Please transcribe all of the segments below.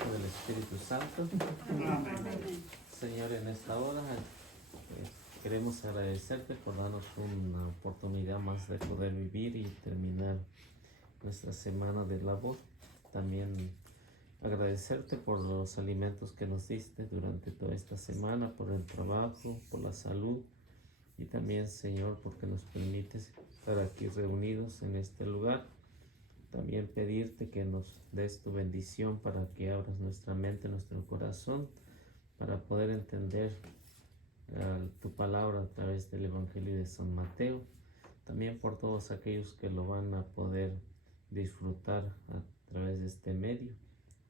Hijo, del Espíritu Santo. Amén. Señor, en esta hora queremos agradecerte por darnos una oportunidad más de poder vivir y terminar nuestra semana de labor. También agradecerte por los alimentos que nos diste durante toda esta semana, por el trabajo, por la salud y también, Señor, porque nos permites estar aquí reunidos en este lugar. También pedirte que nos des tu bendición para que abras nuestra mente, nuestro corazón, para poder entender tu palabra a través del Evangelio de San Mateo. También por todos aquellos que lo van a poder disfrutar a través de este medio,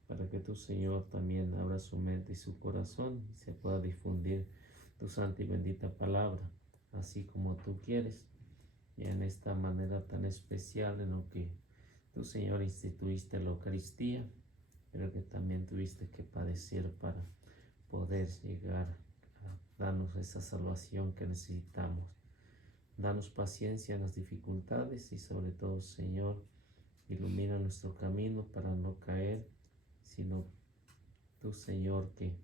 para que tu Señor también abra su mente y su corazón y se pueda difundir tu santa y bendita palabra, así como tú quieres, y en esta manera tan especial en lo que tú, Señor, instituiste la Eucaristía, pero que también tuviste que padecer para poder llegar a darnos esa salvación que necesitamos. Danos paciencia en las dificultades y sobre todo, Señor, ilumina nuestro camino para no caer, sino tú, Señor, que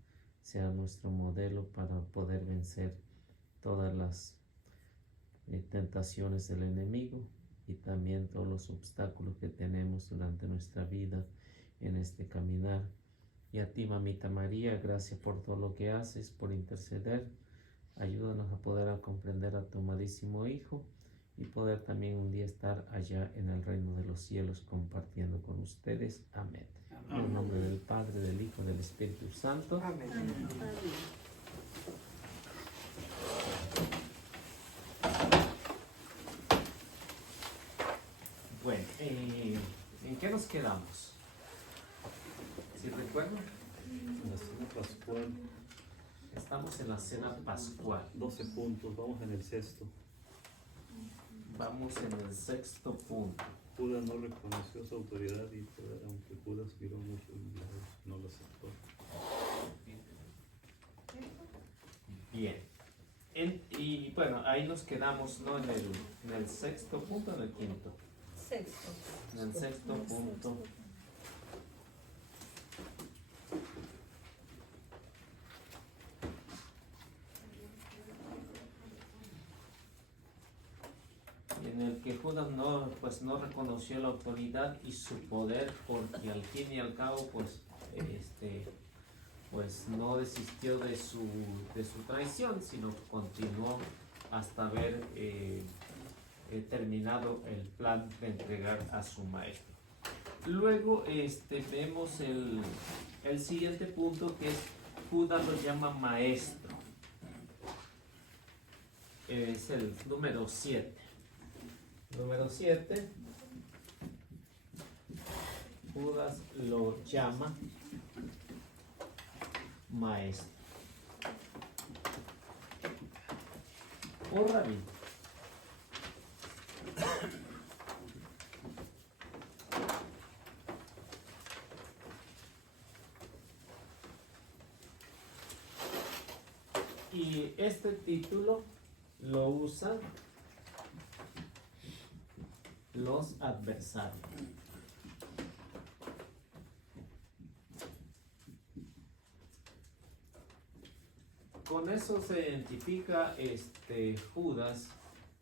sea nuestro modelo para poder vencer todas las tentaciones del enemigo y también todos los obstáculos que tenemos durante nuestra vida en este caminar. Y a ti, Mamita María, gracias por todo lo que haces, por interceder. Ayúdanos a poder comprender a tu amadísimo Hijo y poder también un día estar allá en el reino de los cielos compartiendo con ustedes. Amén. En el nombre del Padre, del Hijo, del Espíritu Santo. Amén. Bueno, ¿en qué nos quedamos? ¿Sí recuerdan? En la cena pascual, Estamos en la cena pascual. 12 puntos, vamos en el sexto. Vamos en el sexto punto. Judas no reconoció su autoridad y aunque Judas miró muchos milagros, no lo aceptó. Bien. Y bueno, ahí nos quedamos, ¿no? En el sexto punto, en el quinto. Sexto. En el sexto punto. En el que Judas no reconoció la autoridad y su poder, porque al fin y al cabo pues no desistió de su traición, sino que continuó hasta haber terminado el plan de entregar a su maestro. Luego vemos el siguiente punto, que es Judas lo llama maestro. Es el número 7. Número 7, Judas lo llama maestro o rabí. Y este título lo usan los adversarios. Con eso se identifica Judas,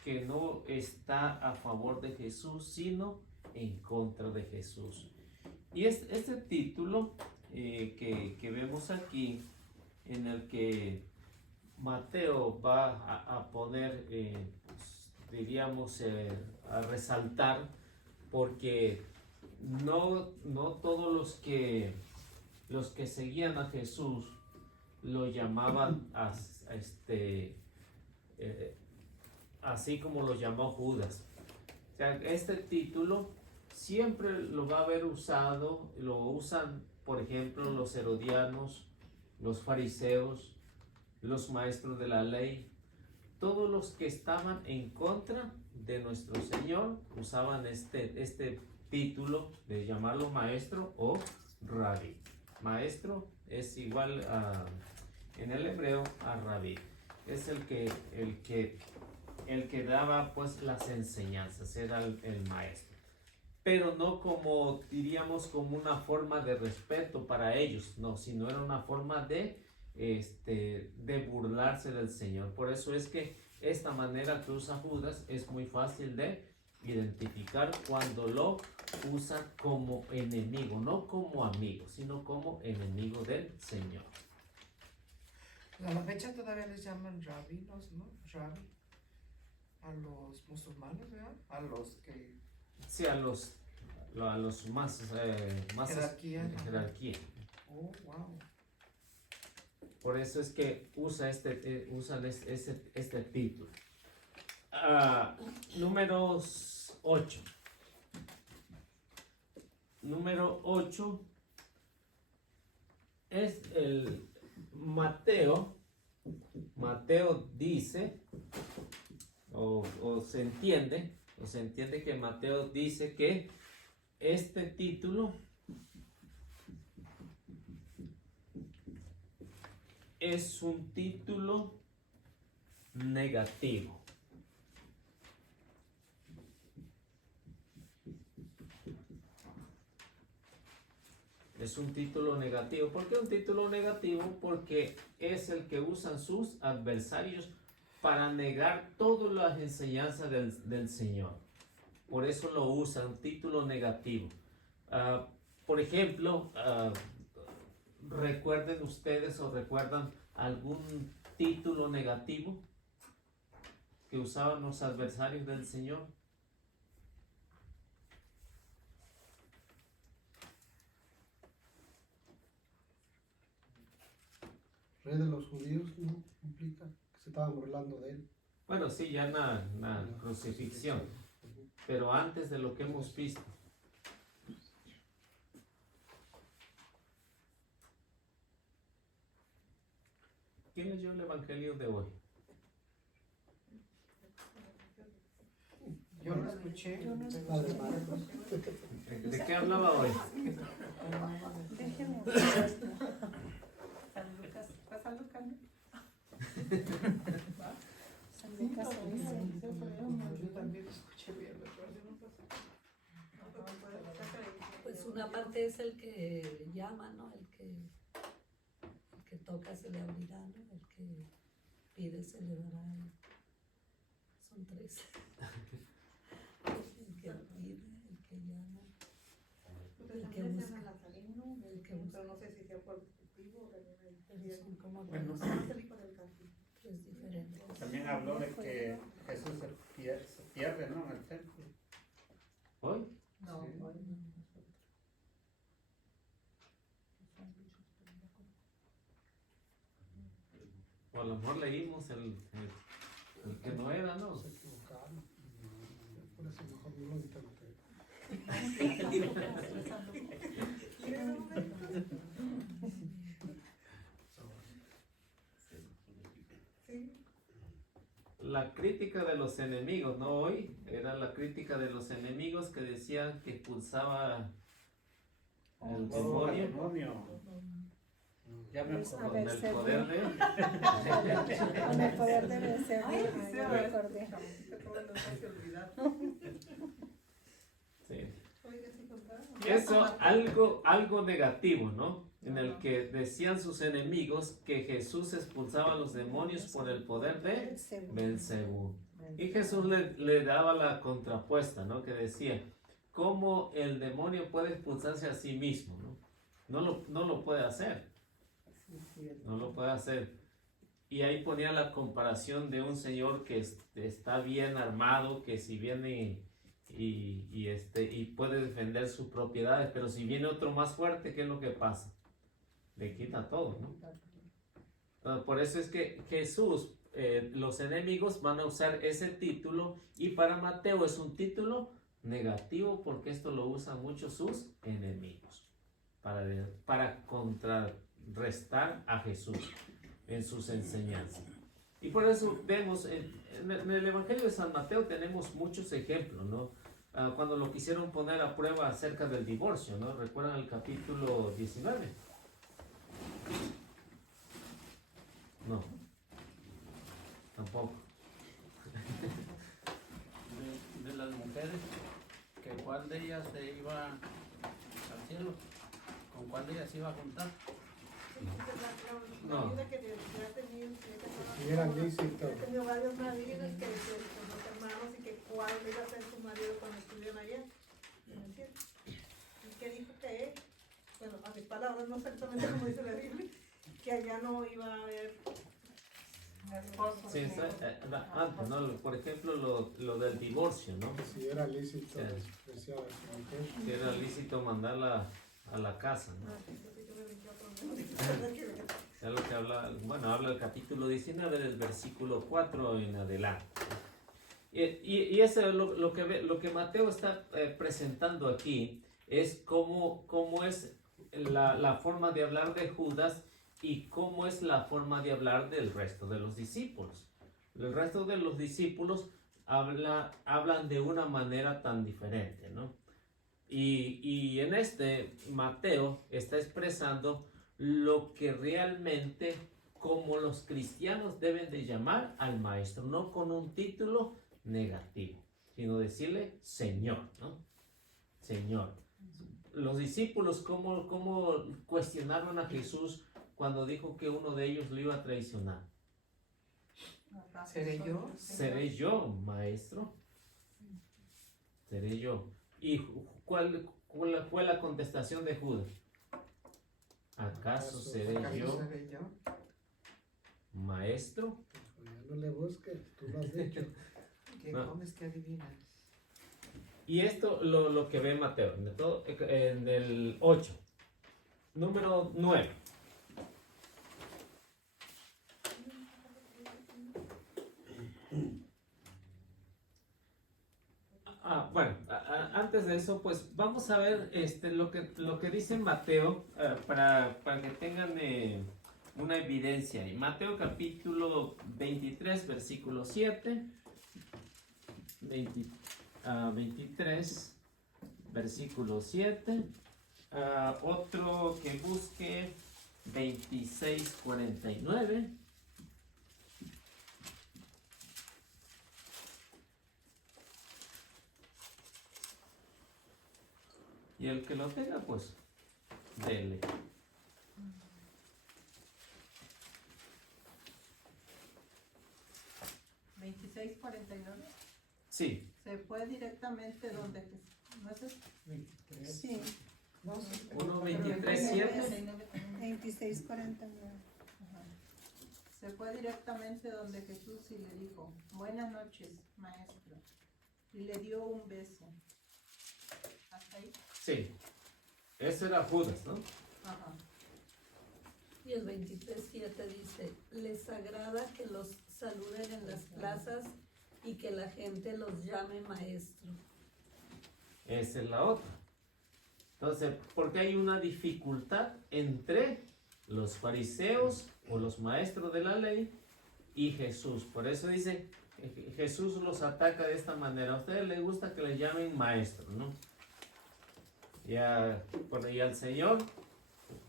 que no está a favor de Jesús, sino en contra de Jesús. Y este título que vemos aquí, en el que Mateo va a poner, diríamos, a resaltar, porque no todos los que seguían a Jesús lo llamaban así como lo llamó Judas. O sea, este título siempre lo va a haber usado, lo usan, por ejemplo, los herodianos, los fariseos, los maestros de la ley. Todos los que estaban en contra de nuestro Señor usaban este título de llamarlo maestro o rabí. Maestro es igual en el hebreo a rabí. Es el que daba pues las enseñanzas, era el maestro. pero no como, diríamos, como una forma de respeto para ellos, no, sino era una forma de burlarse del Señor. Por eso es que esta manera que usa Judas es muy fácil de identificar cuando lo usa como enemigo, no como amigo, sino como enemigo del Señor. A la fecha todavía les llaman rabinos, ¿no? Rabi. A los musulmanes, ¿verdad? A los que... Sí, a los más Jerarquía. jerarquía. Oh, wow. Por eso es que usan este título. Números 8. Número 8 es el Mateo. Mateo dice, o se entiende que Mateo dice que este título es un título negativo. Es un título negativo. ¿Por qué un título negativo? Porque es el que usan sus adversarios para negar todas las enseñanzas del Señor. Por eso lo usan, un título negativo. Por ejemplo, ¿recuerden ustedes o recuerdan algún título negativo que usaban los adversarios del Señor? Rey de los judíos, ¿no? Implica que se estaban burlando de él. Bueno, sí, ya en la crucifixión, pero antes de lo que hemos visto. ¿Quién leyó el Evangelio de hoy? Yo lo escuché. Padre Marcos. ¿De qué hablaba hoy? Déjenme. San Lucas, ¿fue San Lucas? San Lucas 11. Yo también escuché bien. Pues una parte es el que llama, ¿no? El que toca se le abrirá, ¿no? El que pide se le dará. Son tres. El que pide, el que llama. El que busca. El que busca. No sé si sea por objetivo o Pero son como Bueno, tres diferentes. también habló de que Jesús se pierde, ¿no? En el templo. ¿Hoy? No, Sí. no. O a lo mejor leímos el que no era, ¿no? Se equivocaron. Por eso mejor no lo interpreté. La crítica de los enemigos, no hoy, era la crítica de los enemigos que decían que expulsaba el Oh, el demonio demonio. Ya me Pues, acordé. con el poder de él. Con el poder de vencer, ya me acordé. Sí. Oiga, sí contaba. Eso, algo negativo, ¿no? En el que decían sus enemigos que Jesús expulsaba a los demonios por el poder de Belcebú. Y Jesús le daba la contrapuesta, ¿no? Que decía, ¿cómo el demonio puede expulsarse a sí mismo, ¿no? No lo puede hacer. No lo puede hacer. Y ahí ponía la comparación de un señor que está bien armado, que si viene y puede defender sus propiedades, pero si viene otro más fuerte, ¿qué es lo que pasa? Le quita todo, ¿no? Por eso es que Jesús, los enemigos van a usar ese título, y para Mateo es un título negativo porque esto lo usan mucho sus enemigos para contrarrestar a Jesús en sus enseñanzas. Y por eso vemos en el Evangelio de San Mateo tenemos muchos ejemplos, ¿no? Cuando lo quisieron poner a prueba acerca del divorcio, ¿no? ¿Recuerdan el capítulo 19? No, tampoco. De las mujeres que cuál de ellas se iba al cielo? ¿Con cuál de ellas se iba a juntar? La vida que ya tenía, Si era lícito. he tenido varios maridos que con los hermanos y que cuál iba a ser su marido cuando estuvieron allá en el cielo. Y que dijo que él, bueno, a mis palabras, no exactamente como dice la Biblia, que allá no iba a haber esposo. Sí, antes, ¿no? Por ejemplo, lo del divorcio, ¿no? Si era lícito, Sí. despreciar a su mujer. Que era lícito mandarla a la casa, ¿no? Es lo que habla, bueno, habla el capítulo 19 del versículo 4 en adelante. Y eso es lo que Mateo está presentando aquí, es cómo es la forma de hablar de Judas y cómo es la forma de hablar del resto de los discípulos. El resto de los discípulos hablan de una manera tan diferente, ¿no? Y en Mateo está expresando lo que realmente como los cristianos deben de llamar al maestro, no con un título negativo, sino decirle Señor, ¿no? Señor. Los discípulos, ¿cómo cuestionaron a Jesús cuando dijo que uno de ellos lo iba a traicionar? ¿Seré yo? ¿Seré yo, maestro? ¿Seré yo? ¿Y cuál fue la contestación de Judas? ¿Acaso seré yo, maestro? Ya no le busques, tú lo has dicho. ¿Qué No. comes, qué adivinas? Y esto lo que ve Mateo, en el 8. Número 9. Bueno, antes de eso, pues vamos a ver lo que dice Mateo para que tengan una evidencia. Y Mateo capítulo 23, versículo 7. 23, versículo 7. Otro que busque 26, 49. Y el que lo tenga, pues, dele. ¿26:49? Sí, Se fue directamente donde no es eso? Sí, 1, 23, 7. 26:49. Se fue directamente donde Jesús y le dijo, buenas noches, maestro. Y le dio un beso. ¿Hasta ahí? Sí, ese era Judas, ¿no? Ajá. Y el 23:7 dice, les agrada que los saluden en las plazas y que la gente los llame maestro. Esa es la otra. Entonces, porque hay una dificultad entre los fariseos o los maestros de la ley y Jesús. Por eso dice, Jesús los ataca de esta manera. A ustedes les gusta que les llamen maestro, ¿no? Y al Señor,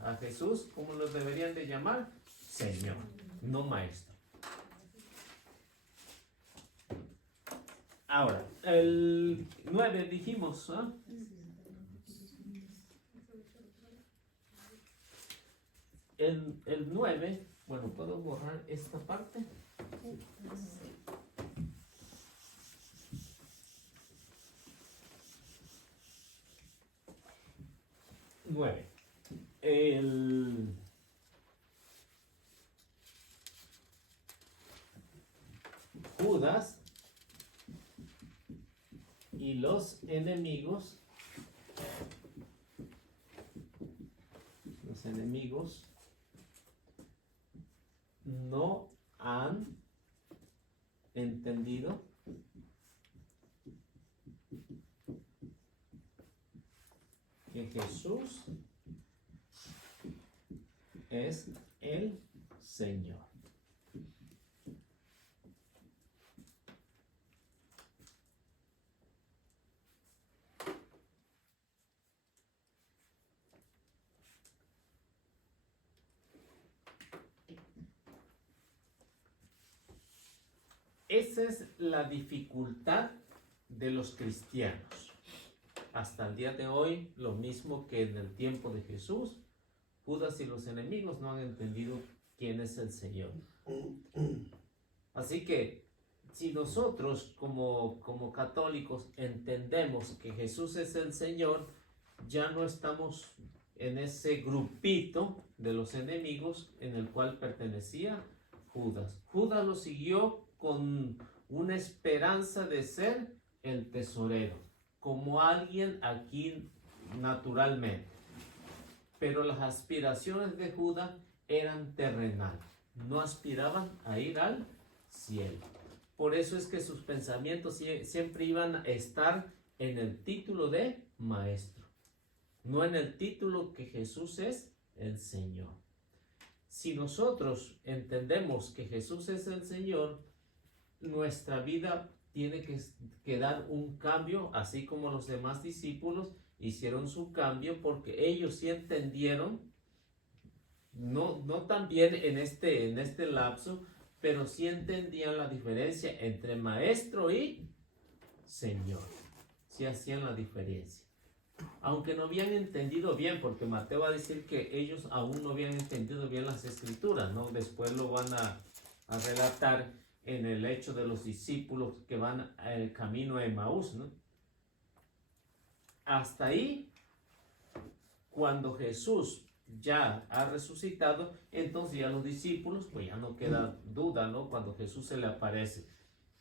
a Jesús, ¿cómo los deberían de llamar? Señor, no maestro. Ahora, el 9 dijimos, ¿no? El 9, bueno, ¿puedo borrar esta parte? Nueve. Judas y los enemigos no han entendido que Jesús es el Señor. Esa es la dificultad de los cristianos. hasta el día de hoy, lo mismo que en el tiempo de Jesús, Judas y los enemigos no han entendido quién es el Señor. Así que si nosotros como católicos entendemos que Jesús es el Señor, ya no estamos en ese grupito de los enemigos en el cual pertenecía Judas. Judas lo siguió con una esperanza de ser el tesorero, como alguien aquí naturalmente. Pero las aspiraciones de Judas eran terrenales, no aspiraban a ir al cielo. Por eso es que sus pensamientos siempre iban a estar en el título de maestro, no en el título que Jesús es el Señor. Si nosotros entendemos que Jesús es el Señor, nuestra vida tiene que dar un cambio, así como los demás discípulos hicieron su cambio, porque ellos sí entendieron, no tan bien en este lapso, pero sí entendían la diferencia entre maestro y Señor. Sí hacían la diferencia. Aunque no habían entendido bien, porque Mateo va a decir que ellos aún no habían entendido bien las escrituras, ¿no? Después lo van a relatar en el hecho de los discípulos que van el camino a Emaús, ¿no? Hasta ahí, cuando Jesús ya ha resucitado, entonces ya los discípulos, pues ya no queda duda, ¿no? Cuando Jesús se le aparece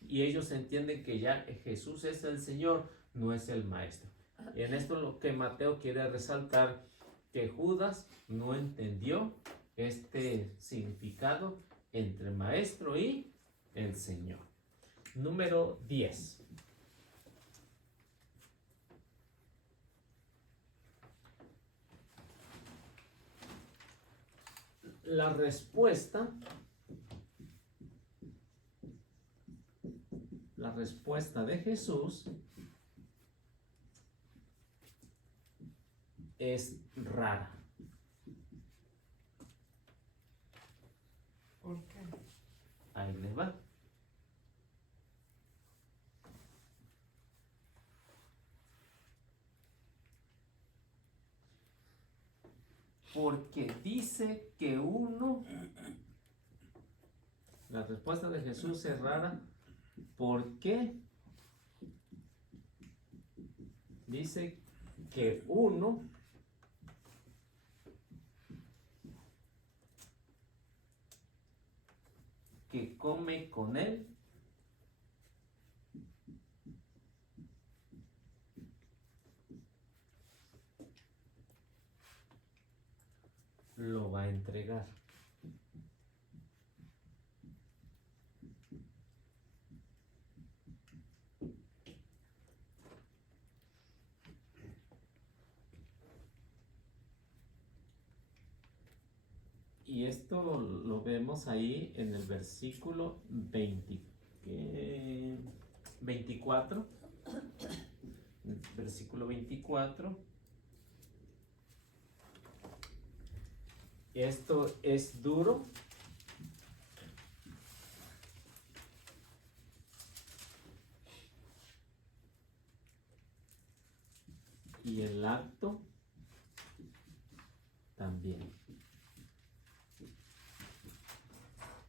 y ellos entienden que ya Jesús es el Señor, no es el maestro. Y en esto lo que Mateo quiere resaltar, que Judas no entendió este significado entre maestro y el Señor. Número 10. La respuesta de Jesús es rara. ¿Por qué? Ahí les va. Porque dice que la respuesta de Jesús es rara, porque dice que uno que come con él lo va a entregar. Y esto lo vemos ahí en el versículo 24. Versículo 24. Esto es duro. Y el acto también.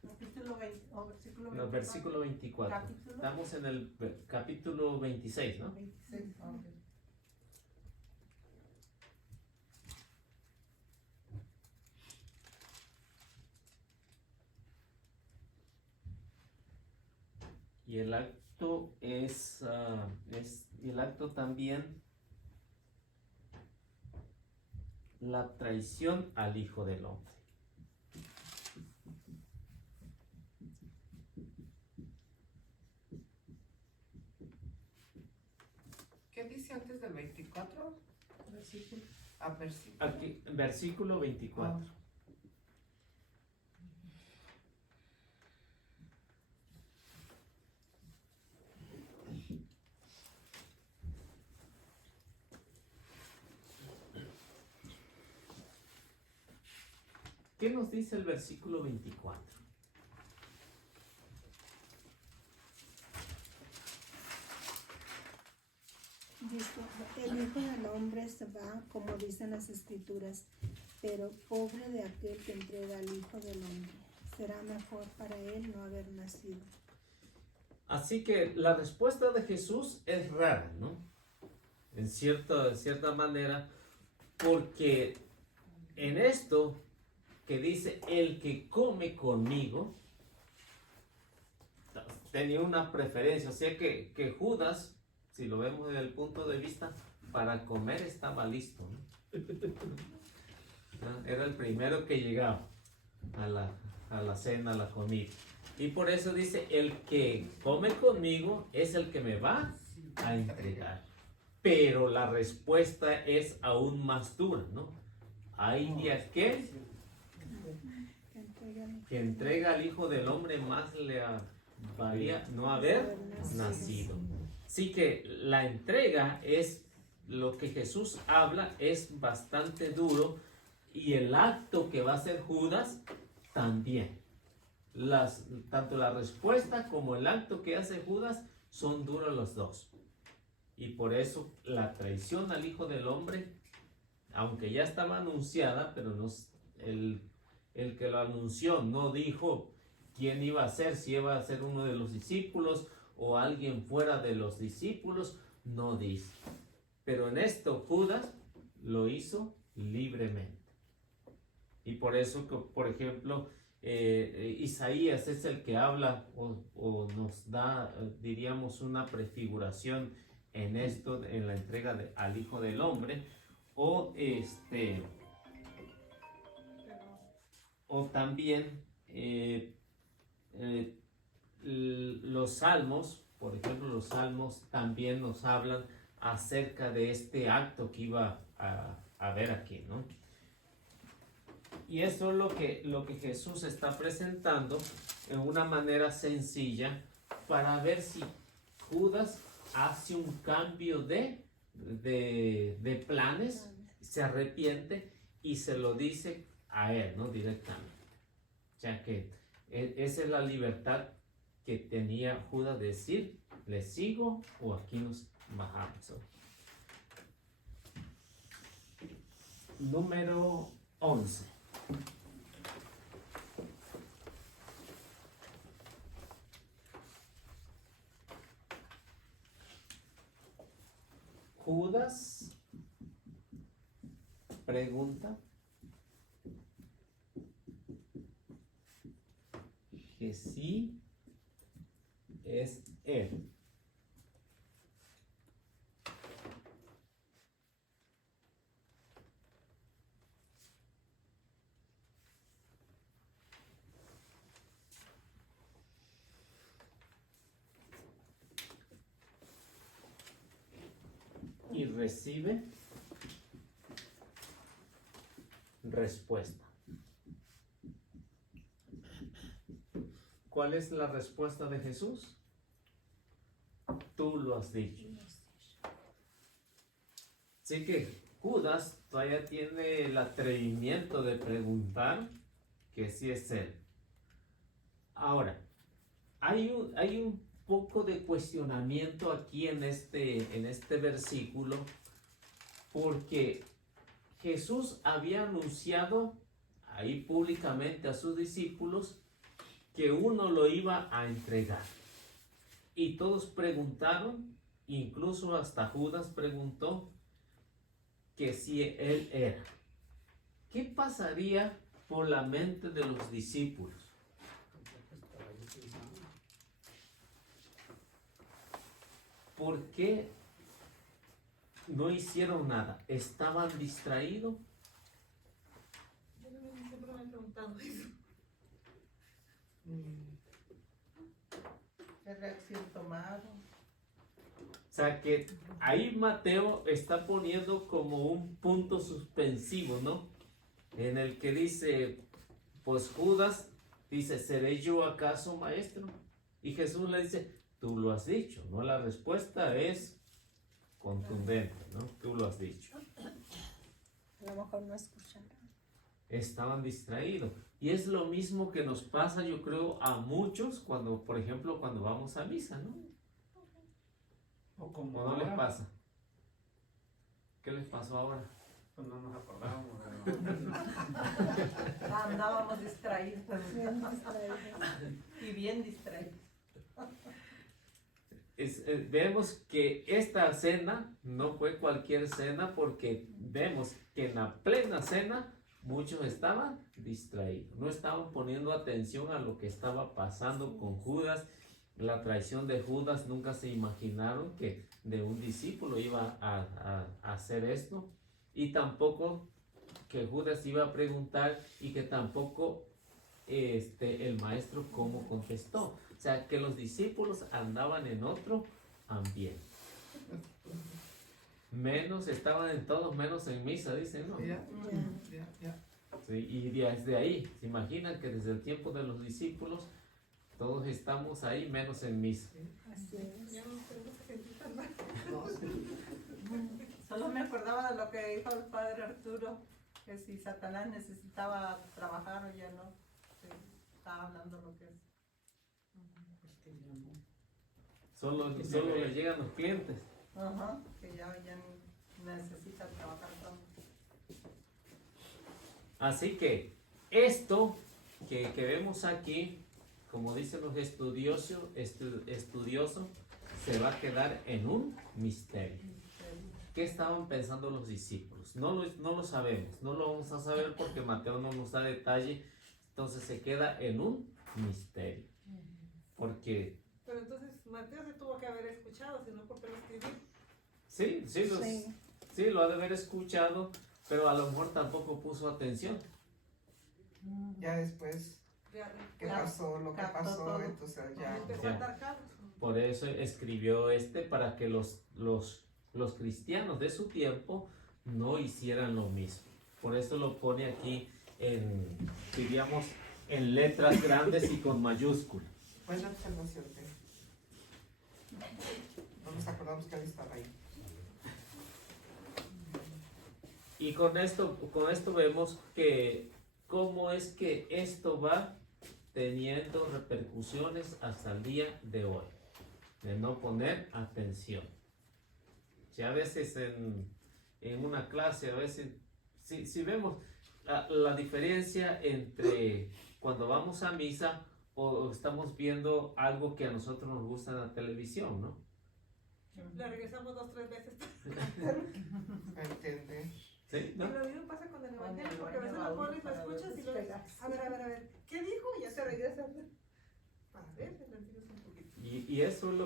Capítulo 20, o versículo 24. No, versículo 24. Capítulo. Estamos en el capítulo 26, ¿no? 26, ok. Y el acto es el acto también la traición al Hijo del Hombre. ¿Qué dice antes del 24? Versículo. Versículo. Aquí, versículo 24. ¿Qué nos dice el versículo 24? Dice, el Hijo hombre se va, como dicen las escrituras, pero pobre de aquel que entrega al Hijo del Hombre. Será mejor para él no haber nacido. Así que la respuesta de Jesús es rara, ¿no? En cierta manera, porque en esto que dice, el que come conmigo, tenía una preferencia, o sea que Judas, si lo vemos desde el punto de vista, para comer estaba listo, ¿no? Era el primero que llegaba a la cena, a la comida. Y por eso dice, el que come conmigo es el que me va a entregar. Pero la respuesta es aún más dura, ¿no? Hay de aquel que entrega al Hijo del Hombre, más le valía no haber nacido. Así que la entrega es lo que Jesús habla, es bastante duro, y el acto que va a hacer Judas también. Tanto la respuesta como el acto que hace Judas son duros los dos. Y por eso la traición al Hijo del Hombre, aunque ya estaba anunciada, pero no, el que lo anunció no dijo quién iba a ser, si iba a ser uno de los discípulos o alguien fuera de los discípulos, no dice. Pero en esto Judas lo hizo libremente. Y por eso, por ejemplo, Isaías es el que habla o nos da, diríamos, una prefiguración en esto, en la entrega al Hijo del Hombre, o también los salmos, por ejemplo, los salmos también nos hablan acerca de este acto que iba a haber aquí, ¿no? Y eso es lo que Jesús está presentando en una manera sencilla para ver si Judas hace un cambio de planes, se arrepiente y se lo dice a él, ¿no? Directamente. O sea que esa es la libertad que tenía Judas de decir, ¿le sigo o aquí nos bajamos? Número 11. Judas pregunta que sí es él. Y recibe respuesta. ¿Cuál es la respuesta de Jesús? Tú lo has dicho. Así que Judas todavía tiene el atrevimiento de preguntar que si es él. Ahora, hay un poco de cuestionamiento aquí en este versículo, porque Jesús había anunciado ahí públicamente a sus discípulos que uno lo iba a entregar. Y todos preguntaron, incluso hasta Judas preguntó que si él era. ¿Qué pasaría por la mente de los discípulos? ¿Por qué no hicieron nada? ¿Estaban distraídos? Yo siempre me he preguntado eso. ¿Qué reacción tomaron? O sea que ahí Mateo está poniendo como un punto suspensivo, ¿no? En el que dice, pues Judas dice, ¿seré yo acaso maestro? Y Jesús le dice, tú lo has dicho, ¿no? La respuesta es contundente, ¿no? Tú lo has dicho. A lo mejor no escucharon. Estaban distraídos. Y es lo mismo que nos pasa, yo creo, a muchos cuando, por ejemplo, cuando vamos a misa, ¿no? O como ¿O no les ahora, pasa? ¿Qué les pasó ahora? Pues no nos acordábamos. Andábamos distraídos. Bien distraídos. Y bien distraídos. Vemos que esta cena no fue cualquier cena porque vemos que en la plena cena muchos estaban distraídos, no estaban poniendo atención a lo que estaba pasando con Judas, la traición de Judas. Nunca se imaginaron que de un discípulo iba a hacer esto, y tampoco que Judas iba a preguntar, y que tampoco el maestro cómo contestó. O sea, que los discípulos andaban en otro ambiente. Menos, estaban en todos menos en misa, dicen, ¿no? Ya. Sí, y desde ahí, se imaginan que desde el tiempo de los discípulos, todos estamos ahí menos en misa. Así es. Ya no tenemos que sentir tan mal. Solo me acordaba de lo que dijo el padre Arturo, que si Satanás necesitaba trabajar o ya no. Sí, estaba hablando lo que es. Solo le llegan los clientes. Ajá, que ya necesita trabajar todo. Así que esto que vemos aquí, como dicen los estudiosos, se va a quedar en un misterio. ¿Qué estaban pensando los discípulos? No lo sabemos, no lo vamos a saber porque Mateo no nos da detalle. Entonces se queda en un misterio. Porque Pero entonces Mateo se tuvo que haber escuchado, si no, ¿por qué lo escribió? sí, lo ha de haber escuchado, pero a lo mejor tampoco puso atención. Ya después, Ya, ¿qué pasó? Lo que Captó pasó, todo. entonces ya. empezó a dar cabos. Por eso escribió para que los cristianos de su tiempo no hicieran lo mismo. Por eso lo pone aquí diríamos, en letras grandes y con mayúsculas. Buena observación, Pedro. No nos acordamos que él estaba ahí. Y con esto vemos que cómo es que esto va teniendo repercusiones hasta el día de hoy, de no poner atención. Si a veces en una clase, a veces, si vemos la diferencia entre cuando vamos a misa o estamos viendo algo que a nosotros nos gusta en la televisión, ¿no? Le regresamos 2 o 3 veces. ¿Entiende? ¿Sí? Y ¿No? lo mismo pasa con el Con el evangelio, porque a veces baño lo pones, lo para escuchas y luego, despegarse. a ver, ¿qué dijo? Y ya te regresas. Para ver, te lo entiendes un poquito. Y eso es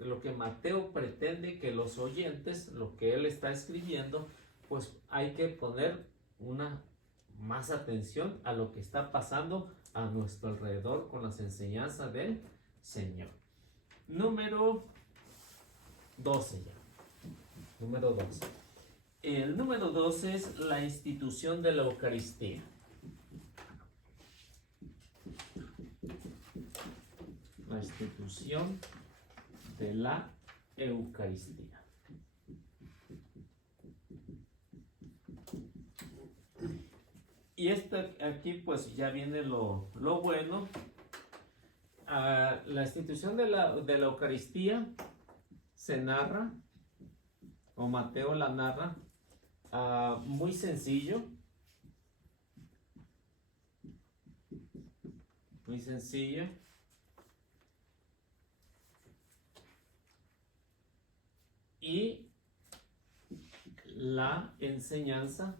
lo que Mateo pretende que los oyentes, lo que él está escribiendo, pues hay que poner más atención a lo que está pasando a nuestro alrededor con las enseñanzas del Señor. Número 12 ya. Número 12. El número 12 es la institución de la Eucaristía. La institución de la Eucaristía. Y aquí pues ya viene lo bueno. La institución de la Eucaristía se narra, o Mateo la narra, muy sencillo. Muy sencillo. Y la enseñanza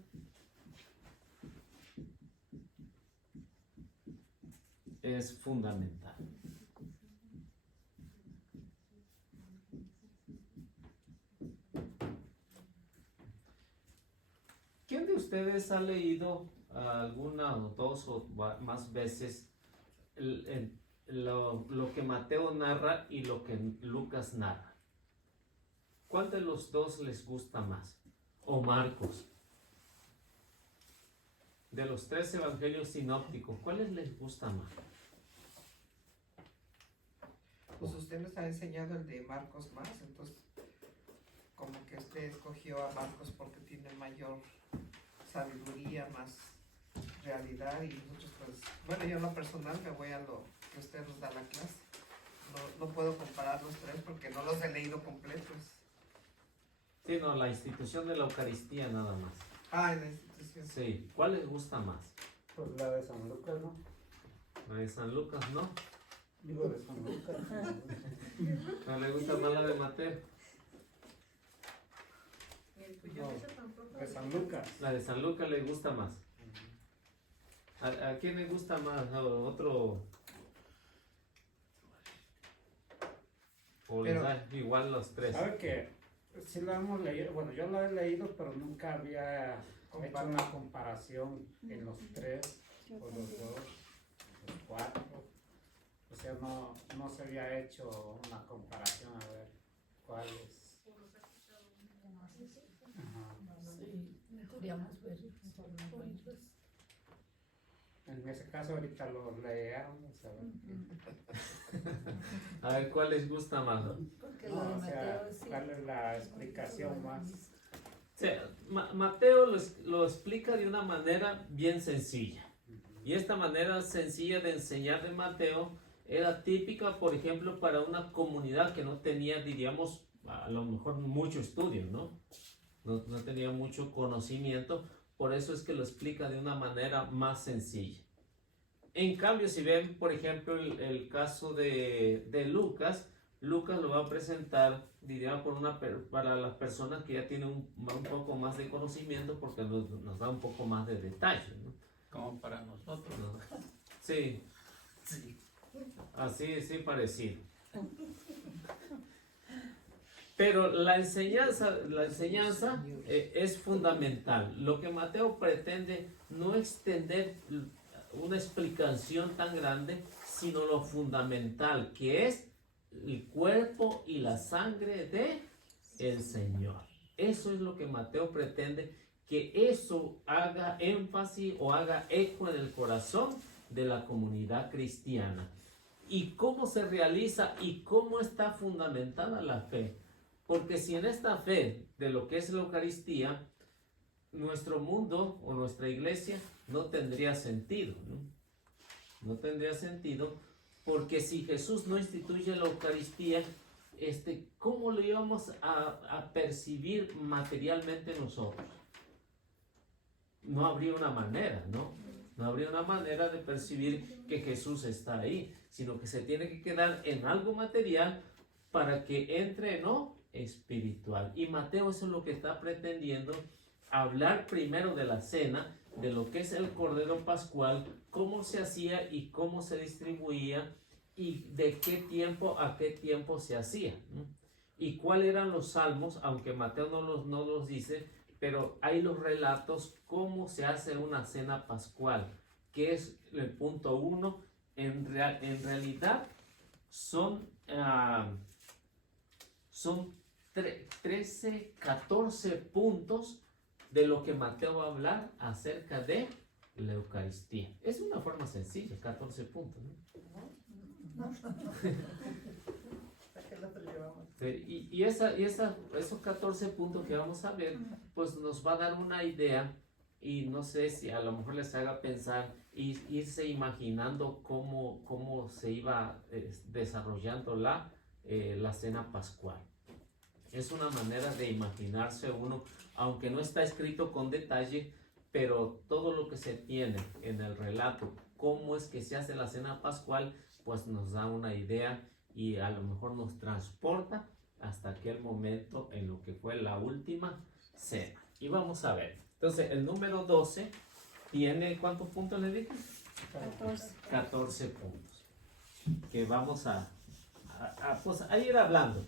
es fundamental. ¿Quién de ustedes ha leído alguna o 2 o más veces lo que Mateo narra y lo que Lucas narra? ¿Cuál de los dos les gusta más? ¿O Marcos? De los 3 evangelios sinópticos, ¿cuáles les gusta más? Pues usted nos ha enseñado el de Marcos más, entonces como que usted escogió a Marcos porque tiene mayor sabiduría, más realidad, y nosotros pues, bueno, yo en lo personal me voy a lo que usted nos da la clase. No puedo comparar los 3 porque no los he leído completos. Sí, no, la institución de la Eucaristía nada más. Ah, en la institución. Sí, ¿cuál les gusta más? Pues la de San Lucas, ¿no? La de San Lucas, ¿no? Digo de San Lucas. ¿No le gusta más la de Mateo? Pues yo esa tampoco. De San Lucas. La de San Lucas le gusta más. ¿A quién le gusta más? Otro. O les Pero- da igual los tres. ¿Sabe que sí la hemos leído? Bueno, yo la he leído, pero nunca había hecho una comparación en los tres, o los dos, los cuatro. O sea, no se había hecho una comparación a ver cuáles. Ajá. Sí, podríamos ver, oírlos. En ese caso ahorita lo leyeron, a ver. A ver, ¿cuál les gusta más? Porque No, la de o sea, Mateo sí. ¿cuál es la explicación más? O sea, Mateo lo explica de una manera bien sencilla. Y esta manera sencilla de enseñar de Mateo era típica, por ejemplo, para una comunidad que no tenía, diríamos, a lo mejor mucho estudio, ¿no? No tenía mucho conocimiento, por eso es que lo explica de una manera más sencilla. En cambio, si ven, por ejemplo, el caso de Lucas, Lucas lo va a presentar, diría, para las personas que ya tienen un poco más de conocimiento, porque nos da un poco más de detalle, ¿no? Como para nosotros. ¿No? Sí, así, sí, parecido. Pero la enseñanza es fundamental. Lo que Mateo pretende no extender una explicación tan grande, sino lo fundamental, que es el cuerpo y la sangre de el Señor. Eso es lo que Mateo pretende, que eso haga énfasis o haga eco en el corazón de la comunidad cristiana. ¿Y cómo se realiza y cómo está fundamentada la fe? Porque si en esta fe de lo que es la Eucaristía, nuestro mundo o nuestra iglesia no tendría sentido, ¿no? No tendría sentido, porque si Jesús no instituye la Eucaristía, ¿cómo lo íbamos a percibir materialmente nosotros? No habría una manera, ¿no? No habría una manera de percibir que Jesús está ahí, sino que se tiene que quedar en algo material para que entre, ¿no?, espiritual. Y Mateo eso es lo que está pretendiendo, hablar primero de la cena, de lo que es el Cordero Pascual, cómo se hacía y cómo se distribuía y de qué tiempo a qué tiempo se hacía, ¿no? Y cuáles eran los salmos, aunque Mateo no los dice, pero hay los relatos cómo se hace una cena pascual, que es el punto 1. En realidad son 13, 14 puntos de lo que Mateo va a hablar acerca de la Eucaristía. Es una forma sencilla, 14 puntos, ¿no? ¿Para qué lo llevamos? Sí, y esos 14 puntos que vamos a ver, pues nos va a dar una idea, y no sé si a lo mejor les haga pensar y irse imaginando cómo se iba desarrollando la cena pascual. Es una manera de imaginarse uno, aunque no está escrito con detalle, pero todo lo que se tiene en el relato, cómo es que se hace la cena pascual, pues nos da una idea y a lo mejor nos transporta hasta aquel momento en lo que fue la última cena. Y vamos a ver. Entonces, el número 12 tiene, ¿cuántos puntos le dije? 14 puntos. Que vamos a ir hablando.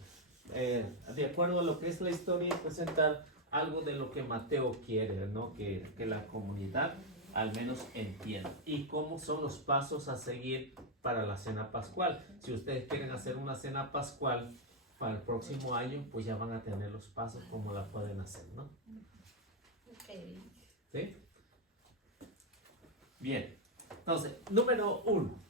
De acuerdo a lo que es la historia, presentar algo de lo que Mateo quiere, ¿no? Que la comunidad al menos entienda. Y cómo son los pasos a seguir para la cena pascual. Si ustedes quieren hacer una cena pascual para el próximo año, pues ya van a tener los pasos como la pueden hacer, ¿no? Ok. ¿Sí? Bien. Entonces, número 1.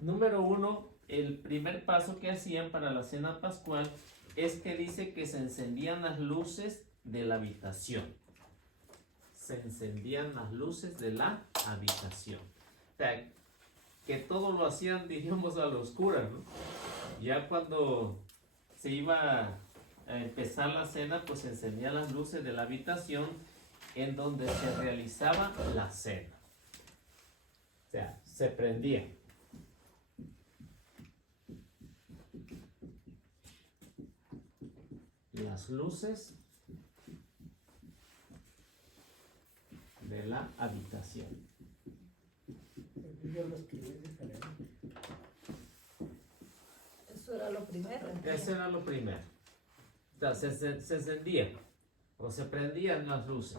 Número 1, el primer paso que hacían para la cena pascual es que dice que se encendían las luces de la habitación. Se encendían las luces de la habitación. O sea, que todo lo hacían, diríamos, a la oscura, ¿no? Ya cuando se iba empezar la cena, pues encendía las luces de la habitación en donde se realizaba la cena. O sea, se prendía. Las luces de la habitación. Yo lo escribí diferente. Eso era lo primero. Ese era lo primero. O sea, se encendía o se prendían las luces.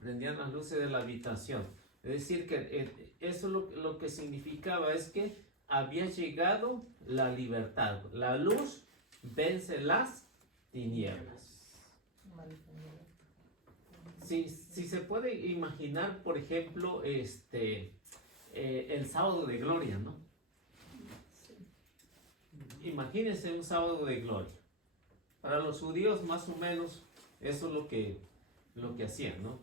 Prendían las luces de la habitación. Es decir, que eso lo que significaba es que había llegado la libertad. La luz vence las tinieblas. Si se puede imaginar, por ejemplo, el sábado de gloria, ¿no? Imagínense un sábado de gloria. Para los judíos, más o menos, eso es lo que hacían, ¿no?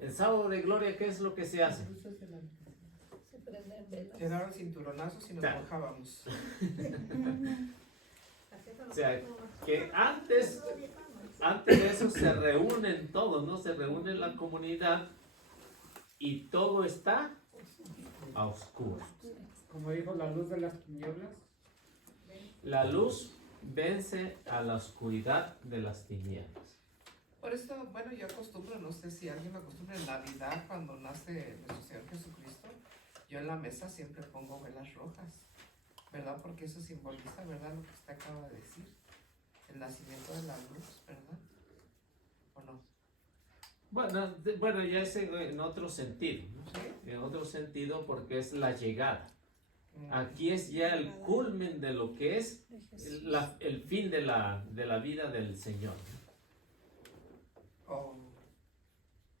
El sábado de gloria, ¿qué es lo que se hace? Se prenden velas. Te daban cinturonazos y nos Ya. mojábamos. O sea, que antes de eso se reúnen todos, ¿no? Se reúne la comunidad y todo está a oscuras. Como dijo, la luz de las tinieblas. La luz vence a la oscuridad de las tinieblas. Por eso, bueno, yo acostumbro, no sé si alguien me acostumbra en Navidad, cuando nace nuestro Señor Jesucristo, yo en la mesa siempre pongo velas rojas, ¿verdad? Porque eso simboliza, ¿verdad? Lo que usted acaba de decir, el nacimiento de la luz, ¿verdad? ¿O no? Bueno, ya es en otro sentido, ¿no? ¿Sí? En otro sentido porque es la llegada. Mm. Aquí es ya el culmen de lo que es el fin de la vida del Señor. Oh,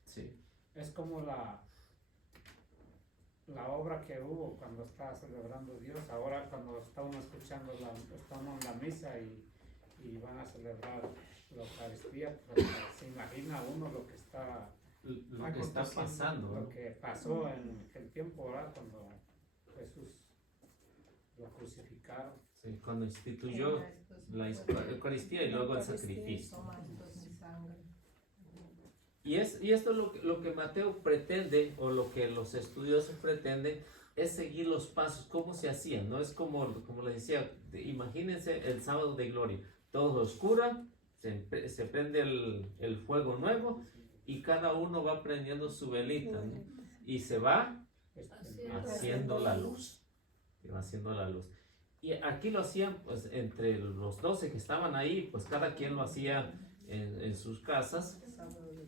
Sí. Es como la obra que hubo cuando estaba celebrando Dios. Ahora cuando estamos escuchando, estamos en la misa y van a celebrar la Eucaristía, pues, se imagina uno lo que está Pasando, ¿no? lo que pasó en aquel tiempo, ¿verdad? Cuando Jesús lo crucificaron. Sí, cuando instituyó la Eucaristía y luego el sacrificio. Toma esto es mi sangre. Y esto es lo que Mateo pretende, o lo que los estudiosos pretenden, es seguir los pasos, cómo se hacían, ¿no? Es como les decía, imagínense el sábado de gloria, todo oscuro, se prende el fuego nuevo y cada uno va prendiendo su velita, ¿no? Y se va haciendo la luz. Se va haciendo la luz. Y aquí lo hacían, pues, entre los 12 que estaban ahí, pues cada quien lo hacía en sus casas.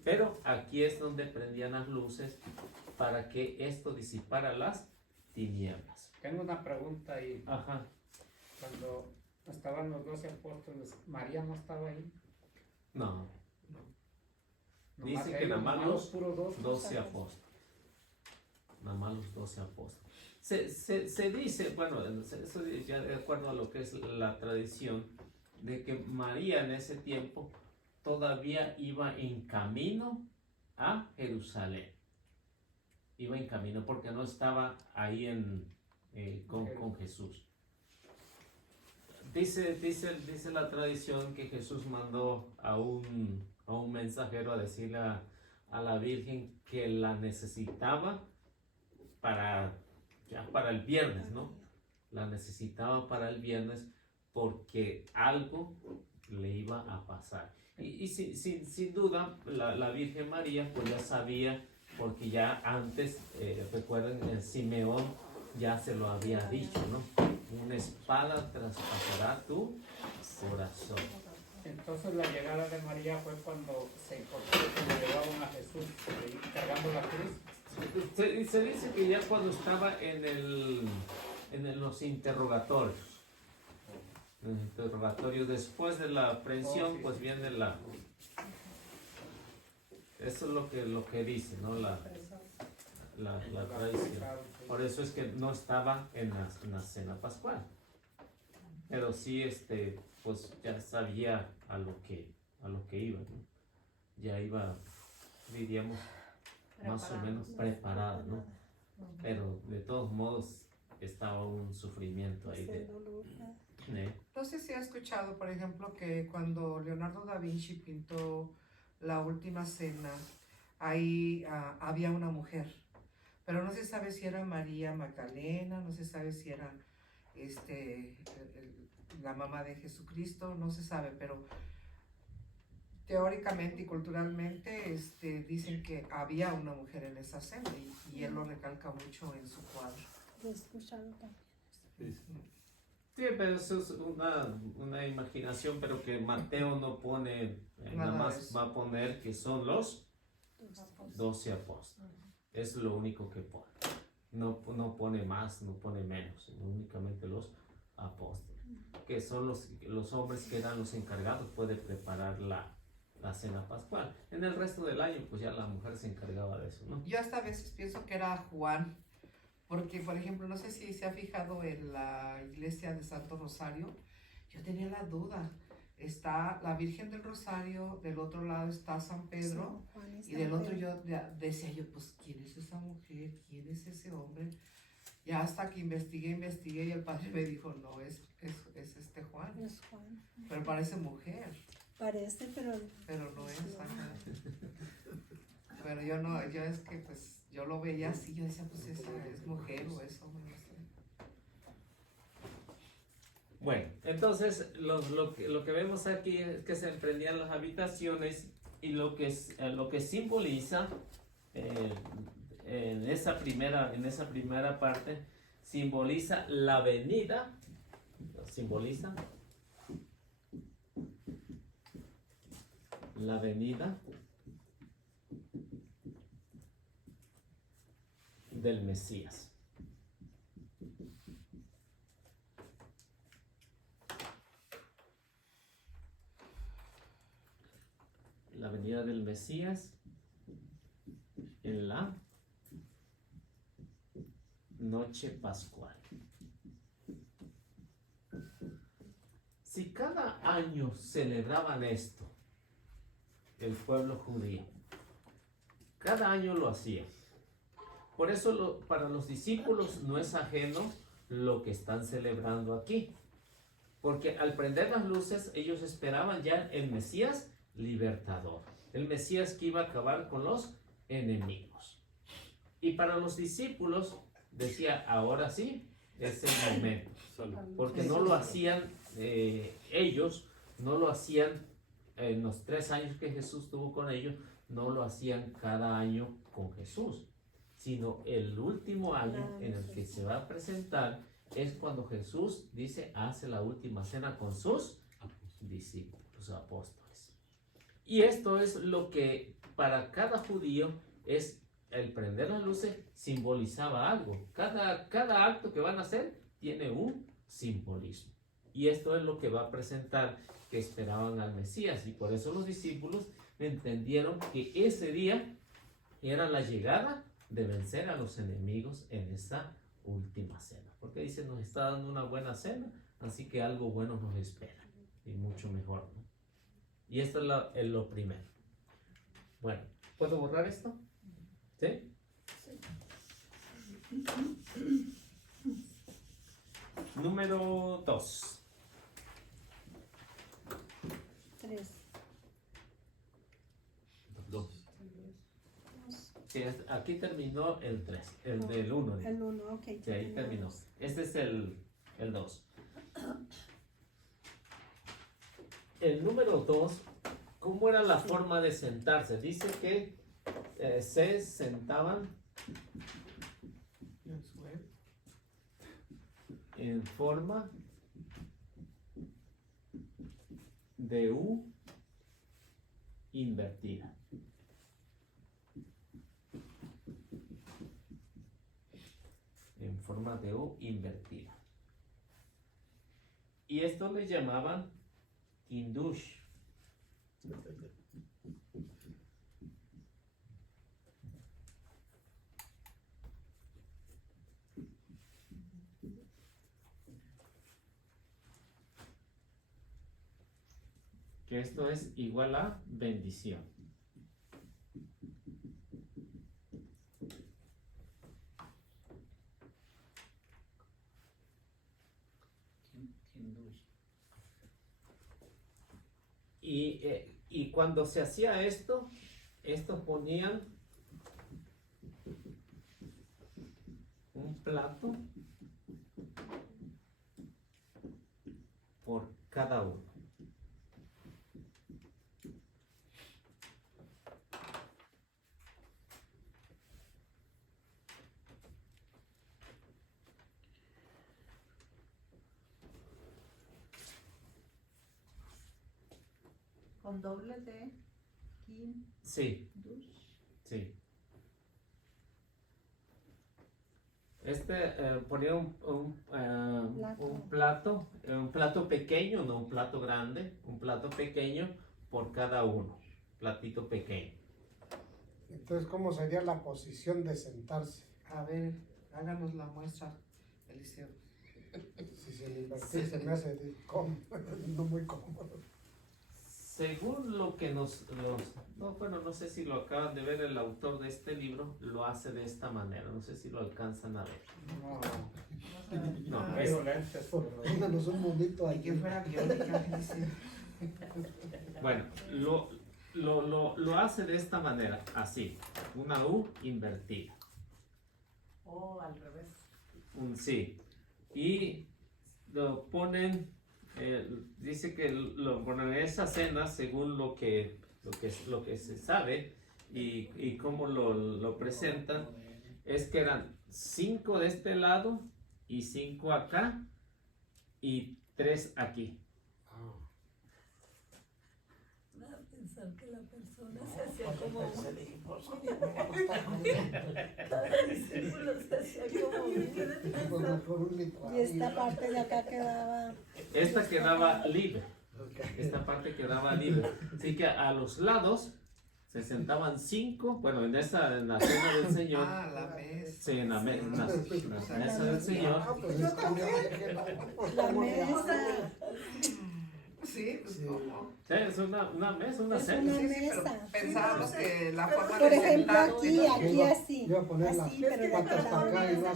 Pero aquí es donde prendían las luces para que esto disipara las tinieblas. Tengo una pregunta ahí. Ajá. Cuando estaban los 12 apóstoles, ¿María no estaba ahí? No, Nomás dice que ellos, nada más nomás los puros dos. 12 apóstoles. Nada más los 12 apóstoles. Se dice, bueno, eso ya de acuerdo a lo que es la tradición, de que María en ese tiempo todavía iba en camino a Jerusalén. Iba en camino porque no estaba ahí con Jesús. Dice la tradición que Jesús mandó a un mensajero a decirle a la Virgen que la necesitaba para el viernes, ¿no? La necesitaba para el viernes porque algo le iba a pasar. Y sin duda, la Virgen María pues ya sabía, porque ya antes, recuerden, Simeón ya se lo había dicho, ¿no? Una espada traspasará tu corazón. Entonces la llegada de María fue cuando se encontró que le llevaban a Jesús ahí, cargando la cruz. Se dice que ya cuando estaba en los interrogatorios, después de la aprehensión, pues viene eso es lo que dice, ¿no? La tradición. Por eso es que no estaba en la cena pascual. Pero sí, pues ya sabía a lo que iba, ¿no? Ya iba, diríamos, más o menos preparada, ¿no? Pero de todos modos, estaba un sufrimiento ahí Es el dolor. de- No sé si ha escuchado, por ejemplo, que cuando Leonardo da Vinci pintó La Última Cena, ahí había una mujer, pero no se sabe si era María Magdalena, no se sabe si era la mamá de Jesucristo, no se sabe, pero teóricamente y culturalmente dicen que había una mujer en esa cena y él lo recalca mucho en su cuadro. Lo he escuchado también. Sí, sí. Sí, pero eso es una imaginación, pero que Mateo no pone, nada Nada de más eso. va a poner que son los 12 apóstoles. Es lo único que pone. No pone más, no pone menos, sino únicamente los apóstoles, que son los hombres que eran los encargados pues, de preparar la cena pascual. En el resto del año, pues ya la mujer se encargaba de eso, ¿no? Yo hasta a veces pienso que era Juan, porque por ejemplo, no sé si se ha fijado en la iglesia de Santo Rosario, yo tenía la duda, está la Virgen del Rosario, del otro lado está San Pedro, y del otro decía yo, pues ¿quién es esa mujer? ¿Quién es ese hombre? Ya hasta que investigué y el padre me dijo, no, es Juan, Es Juan. pero parece mujer, Parece, pero no es, ajá. Pero yo es que pues yo lo veía así, yo decía pues esa es mujer o es hombre, no sé. Bueno, entonces lo que vemos aquí es que se emprendían las habitaciones y lo que simboliza en esa primera parte simboliza la venida, simboliza la venida del Mesías. La venida del Mesías en la noche pascual. Si cada año celebraban esto, el pueblo judío, cada año lo hacía. Por eso para los discípulos no es ajeno lo que están celebrando aquí. Porque al prender las luces, ellos esperaban ya el Mesías libertador. El Mesías que iba a acabar con los enemigos. Y para los discípulos, decía, ahora sí, es el momento. Porque no lo hacían ellos, no lo hacían en los 3 años que Jesús tuvo con ellos, no lo hacían cada año con Jesús, sino el último año en el que se va a presentar es cuando Jesús dice, hace la última cena con sus discípulos, sus apóstoles. Y esto es lo que para cada judío es el prender las luces simbolizaba algo. Cada acto que van a hacer tiene un simbolismo. Y esto es lo que va a presentar que esperaban al Mesías. Y por eso los discípulos entendieron que ese día era la llegada de vencer a los enemigos en esta última cena. Porque dice, nos está dando una buena cena, así que algo bueno nos espera. Y mucho mejor, ¿no? Y esto es lo primero. Bueno, ¿puedo borrar esto? ¿Sí? Número 2. 3. Dos. Sí, aquí terminó el 3, el del 1. El 1, ok. Sí, ahí terminó. Este es el 2. El número 2, ¿cómo era la forma de sentarse? Dice que se sentaban en forma de U invertida. En forma de U invertida. Y esto le llamaban Kindush. Que esto es igual a bendición. Y cuando se hacía esto, ponían un plato por cada uno. Con doble D, Kin, Sí, Dush. sí. Ponía un plato pequeño, no un plato grande, un plato pequeño por cada uno, platito pequeño. Entonces, ¿cómo sería la posición de sentarse? A ver, háganos la muestra, Eliseo. Si se le invertir, se me hace no muy cómodo. Según lo que no sé si lo acaban de ver, el autor de este libro lo hace de esta manera, no sé si lo alcanzan a ver. No, Hay lentes, pero- Pónganos un momento Ay, ahí. que fuera biónica, Eliseo. Bueno, lo hace de esta manera, así, una U invertida, O al revés. un sí, y lo ponen, dice que lo ponen en esa cena según lo que se sabe y cómo lo presentan, es que eran 5 de este lado y 5 acá y 3 aquí. A pensar que la persona se hacía como cada discípulo se hacía como Y esta parte de acá quedaba. Esta quedaba libre. Esta parte quedaba libre. Así que a los lados se sentaban 5. Bueno, en la cena del Señor. Ah, la mesa. Sí, en la mesa del Señor. La mesa. Sí, pues Sí. ¿cómo? Sí, es una mesa, una Es cena. una Sí, sí, pero mesa. pensábamos que la forma Por de ejemplo, sentar- aquí así. Iba a poner las Así, pero patas de para acá y lado. no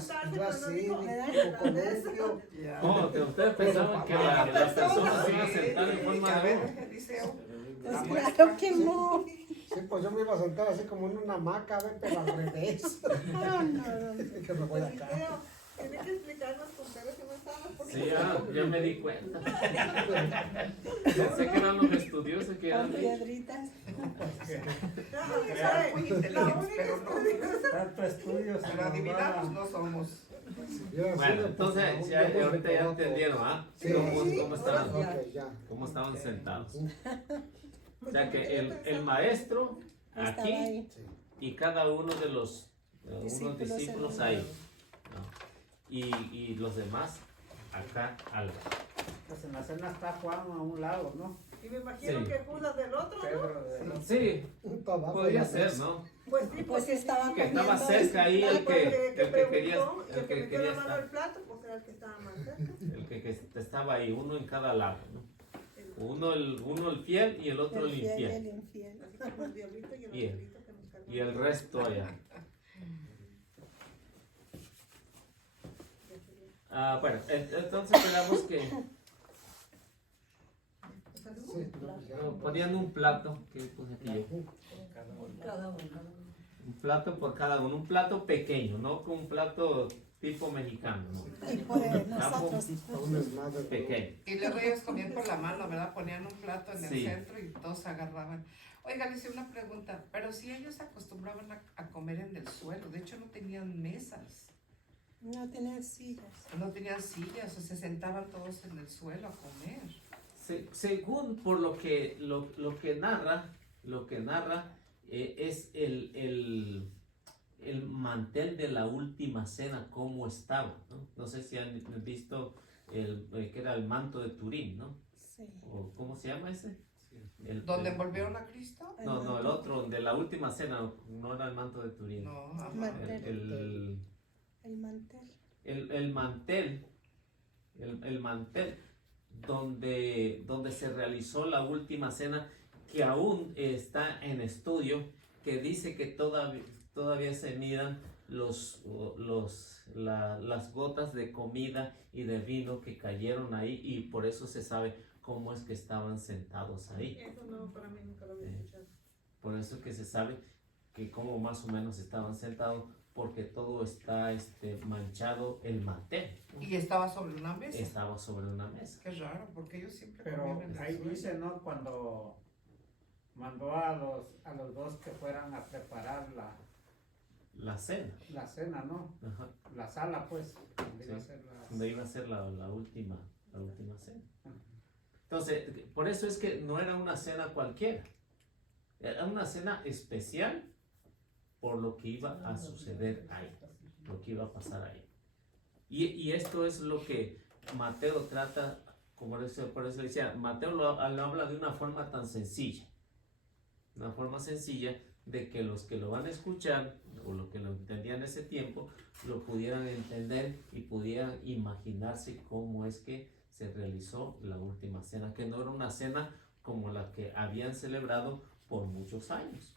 así, ¿verdad? tipo columpio. Ya. Oh, que ustedes pensaban que las personas se iban a sentar en forma A de U. ver, Eliseo. Pues La claro muestra. que no. Sí, pues yo me iba a sentar así como en una hamaca, ¿ves? Pero al revés. Que me voy acá. Tiene que explicarnos con peras y manzanas porque Sí, ya me di cuenta. Pensé que eran los estudiosos que Con eran. piedritas. Eran muy inteligentes, pero no. Tanto estudio, se Pero nos adivinados va. no somos. Bueno, entonces ya, ahorita ya entendieron, ¿ah? Sí. ¿Cómo estaban? Ok, ya. Cómo estaban sentados. O sea que el maestro Estaba aquí ahí. y cada uno de los unos discípulos ahí. ¿no? Y los demás acá al lado. Pues en la cena está Juan a un lado, ¿no? Y me imagino Sí. que Judas del otro, ¿no? Pedro del otro. Sí, Un tabaco podría de la ser, mesa. ¿no? Pues sí, Pues porque estaba Que estaba comiendo. cerca ahí el que quería, preguntó y el que metió quería la mano estar. al plato, pues era el que estaba más cerca. El que estaba ahí, uno en cada lado, ¿no? Uno el fiel y el otro el El fiel y infiel. el infiel. Así como el diablito y el Y el- angelito que nos cargó. Y el resto allá. Bueno, entonces esperamos que Sí, pues ya. ponían un plato, que puse aquí yo. cada uno. Un plato por cada uno, un plato pequeño, no con un plato tipo mexicano, ¿no? Tipo de nosotros. Un desmadre. Pequeño. Y luego ellos comían por la mano, ¿verdad? Ponían un plato en el Sí. centro y todos se agarraban. Oiga, les hice una pregunta, pero si ellos acostumbraban a comer en el suelo, de hecho no tenían mesas, No tenían sillas. no tenían sillas, o se sentaban todos en el suelo a comer. Según por lo que narra es el mantel de la última cena, cómo estaba, ¿no? No sé si han visto que era el manto de Turín, ¿no? Sí. ¿O cómo se llama ese? ¿Donde envolvieron a Cristo? No, el otro, de la última cena, no era el manto de Turín. No, ajá. Mantel. El mantel. el mantel donde se realizó la última cena, que aún está en estudio, que dice que todavía se miran las gotas de comida y de vino que cayeron ahí, y por eso se sabe cómo es que estaban sentados ahí. Eso no, para mí nunca lo había escuchado. Por eso que se sabe que cómo más o menos estaban sentados, porque todo está manchado el mantel. Y estaba sobre una mesa. Estaba sobre una mesa. Qué raro, porque ellos siempre Pero comían en el ahí suelo. dice, ¿no? Cuando mandó a los dos que fueran a preparar La cena. la cena, ¿no? Ajá. La sala, pues, donde iba a Sí. ser la... Donde iba a ser la última cena. Ajá. Entonces, por eso es que no era una cena cualquiera. Era una cena especial por lo que iba a suceder ahí, lo que iba a pasar ahí. Y esto es lo que Mateo trata, por eso decía, Mateo lo habla de una forma tan sencilla, una forma sencilla de que los que lo van a escuchar, o los que lo entendían en ese tiempo, lo pudieran entender y pudieran imaginarse cómo es que se realizó la última cena, que no era una cena como la que habían celebrado por muchos años,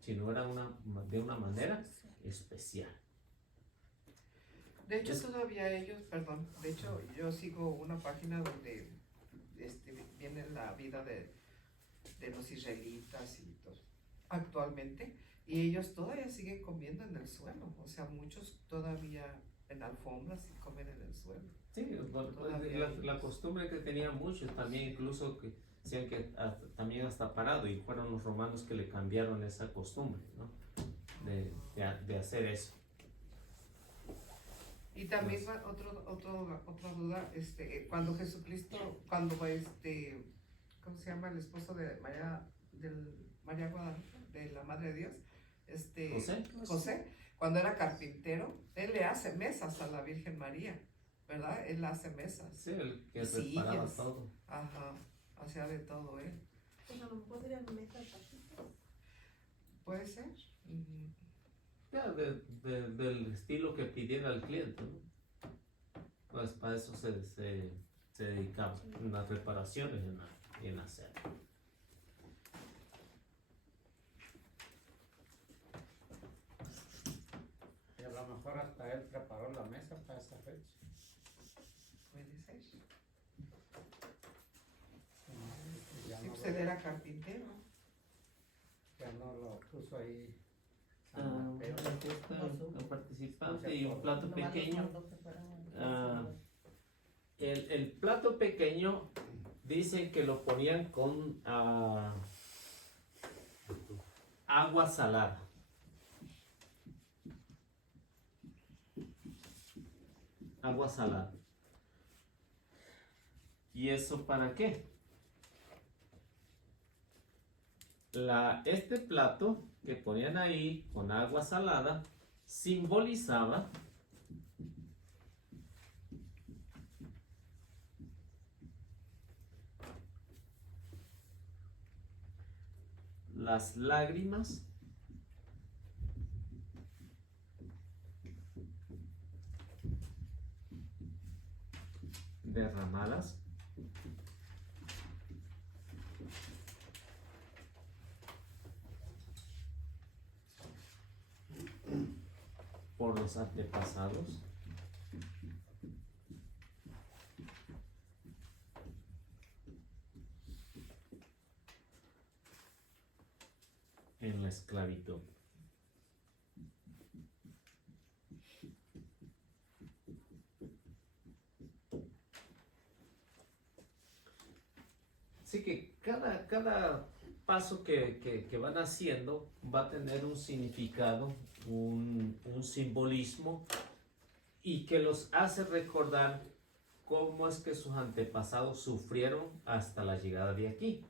sino era de una manera especial. De hecho, todavía ellos, perdón, de hecho yo sigo una página donde viene la vida de los israelitas y todo, actualmente, y ellos todavía siguen comiendo en el suelo, o sea, muchos todavía en alfombras y comen en el suelo. Sí, la costumbre que tenían muchos también, incluso que decían que también hasta parado, y fueron los romanos que le cambiaron esa costumbre, ¿no? De hacer eso. Y también otra duda, cuando Jesucristo, cuando ¿cómo se llama el esposo de María Guadalupe, de la Madre de Dios? José, cuando era carpintero, él le hace mesas a la Virgen María, ¿verdad? Él hace mesas. Sí, el que Y preparaba sillas. todo. Ajá, hacía de todo él. Pues a lo mejor serían mesas bajitas. ¿Puede ser? Ya, del estilo que pidiera el cliente, ¿no? Pues para eso se dedicaba, en las reparaciones y en hacer. Y a lo mejor hasta él preparó la mesa para esa fecha. Puede ser. Y ya Sí, no pues lo- él era carpintero. ya no lo puso ahí. Aquí está el participante y un plato pequeño. El plato pequeño dice que lo ponían con agua salada. Agua salada. ¿Y eso para qué? Este plato que ponían ahí con agua salada simbolizaba las lágrimas derramadas por los antepasados en la esclavitud. Así que cada paso que van haciendo va a tener un significado, un simbolismo, y que los hace recordar cómo es que sus antepasados sufrieron hasta la llegada de aquí.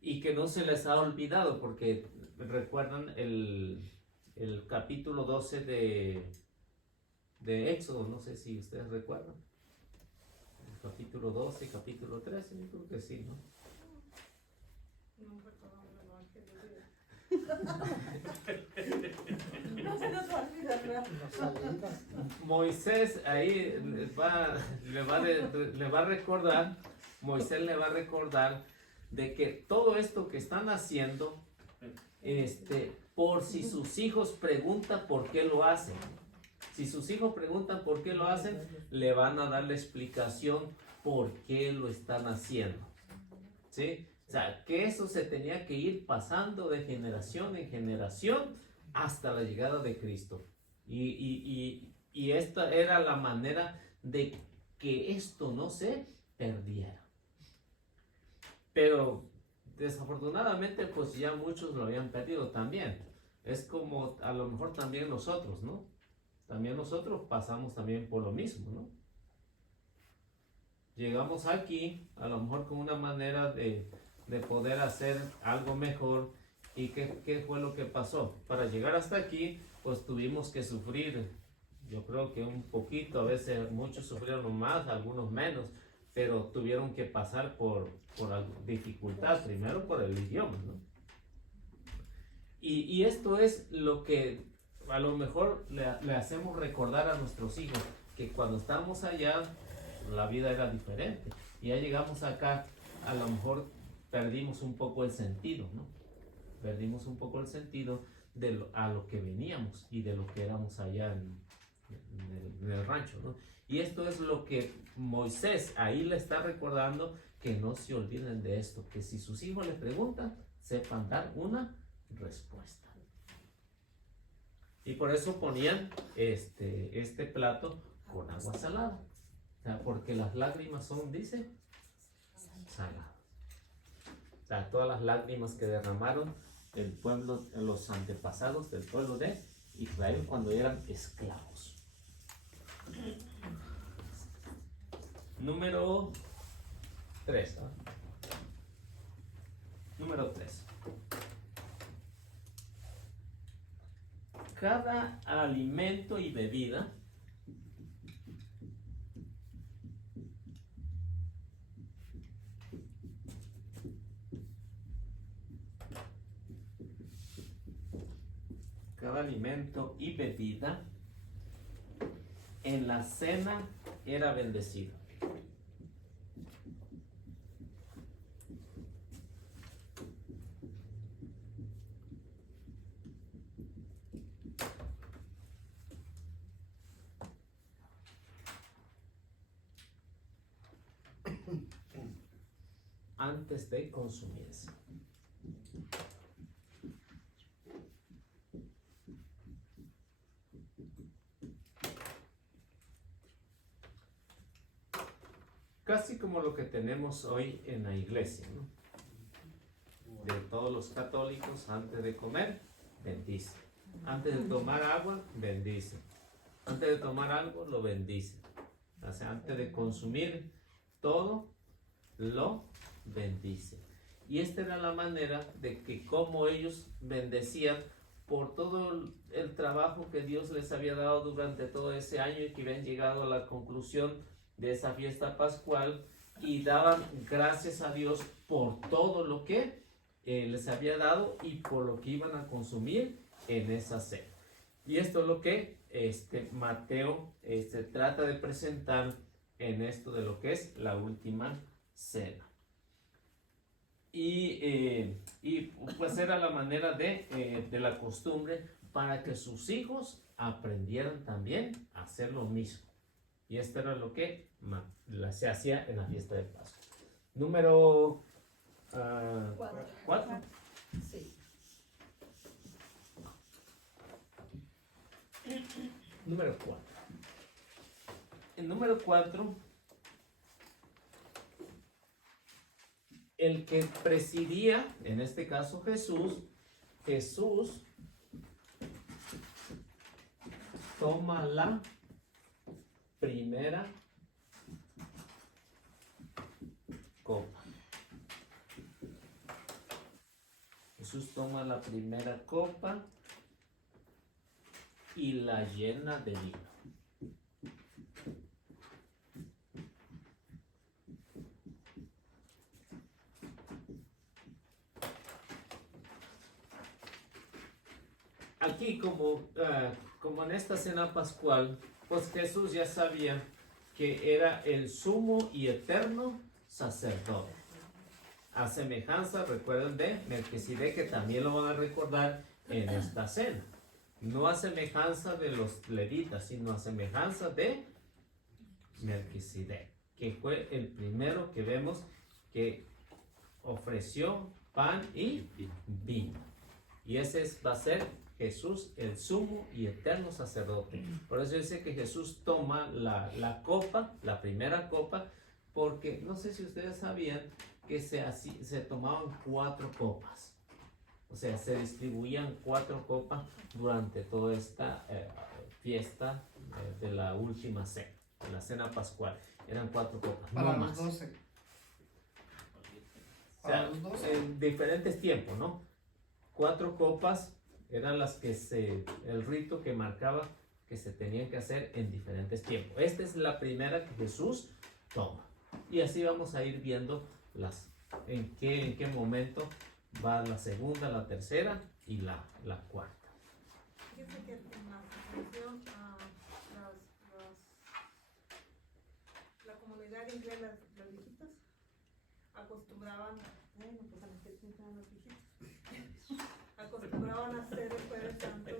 Y que no se les ha olvidado, porque recuerdan el capítulo 12 de Éxodo, no sé si ustedes recuerdan. El capítulo 12, capítulo 13, yo creo que sí, ¿no? No recordamos el evangelio. No se nos va a olvidar, ¿verdad? Las salidas. Moisés ahí le va a recordar, Moisés le va a recordar de que todo esto que están haciendo, por si sus hijos preguntan por qué lo hacen. Si sus hijos preguntan por qué lo hacen, le van a dar la explicación por qué lo están haciendo. ¿Sí? O sea, que eso se tenía que ir pasando de generación en generación hasta la llegada de Cristo. Y esta era la manera de que esto no se perdiera. Pero desafortunadamente pues ya muchos lo habían perdido también. Es como a lo mejor también nosotros, ¿no? También nosotros pasamos también por lo mismo, ¿no? Llegamos aquí a lo mejor con una manera de poder hacer algo mejor. ¿Y qué fue lo que pasó? Para llegar hasta aquí pues tuvimos que sufrir, yo creo que un poquito, a veces muchos sufrieron más, algunos menos, pero tuvieron que pasar por dificultad, primero por el idioma, ¿no? Y esto es lo que a lo mejor le hacemos recordar a nuestros hijos, que cuando estábamos allá la vida era diferente, y ya llegamos acá, a lo mejor perdimos un poco el sentido, ¿no? Perdimos un poco el sentido a lo que veníamos y de lo que éramos allá en el rancho, ¿no? Y esto es lo que Moisés ahí le está recordando, que no se olviden de esto, que si sus hijos les preguntan, sepan dar una respuesta. Y por eso ponían este plato con agua salada, o sea, porque las lágrimas son, dice, saladas. O sea, todas las lágrimas que derramaron el pueblo, los antepasados del pueblo de Israel cuando eran esclavos. Número 3. Número 3. Cada alimento y bebida en la cena era bendecido. Antes de consumirse. Casi como lo que tenemos hoy en la iglesia, ¿no? De todos los católicos, antes de comer, bendice. Antes de tomar agua, bendice. Antes de tomar algo, lo bendice. O sea, antes de consumir todo, lo bendice. Y esta era la manera de que como ellos bendecían por todo el trabajo que Dios les había dado durante todo ese año, y que habían llegado a la conclusión de esa fiesta pascual, y daban gracias a Dios por todo lo que les había dado y por lo que iban a consumir en esa cena. Y esto es lo que Mateo trata de presentar en esto de lo que es la última cena. Y pues era la manera de la costumbre para que sus hijos aprendieran también a hacer lo mismo. Y esto era lo que se hacía en la fiesta de Pascua. Número 4. Sí. Número 4. El número 4, el que presidía, en este caso Jesús toma la primera copa. Jesús toma la primera copa y la llena de vino. Aquí como en esta cena pascual, pues Jesús ya sabía que era el sumo y eterno sacerdote. A semejanza, recuerden, de Melquisedec, que también lo van a recordar en esta cena. No a semejanza de los levitas, sino a semejanza de Melquisedec. que fue el primero que vemos que ofreció pan y vino. Y ese va a ser Jesús, el sumo y eterno sacerdote. Por eso dice que Jesús toma la copa, la primera copa, porque no sé si ustedes sabían que se tomaban 4 copas. O sea, se distribuían 4 copas durante toda esta fiesta de la última cena, de la cena pascual. Eran 4 copas, Para no los más. 12. O sea, Para los 12. en diferentes tiempos, ¿no? 4 copas eran las que el rito que marcaba que se tenían que hacer en diferentes tiempos. Esta es la primera que Jesús toma. Y así vamos a ir viendo en qué momento va la segunda, la tercera y la cuarta. Fíjese que en la asociación, la comunidad inglesa, las viejitas, acostumbraban, bueno, pues a las que pintan los viejitos, acostumbraban a hacer el Jueves Santo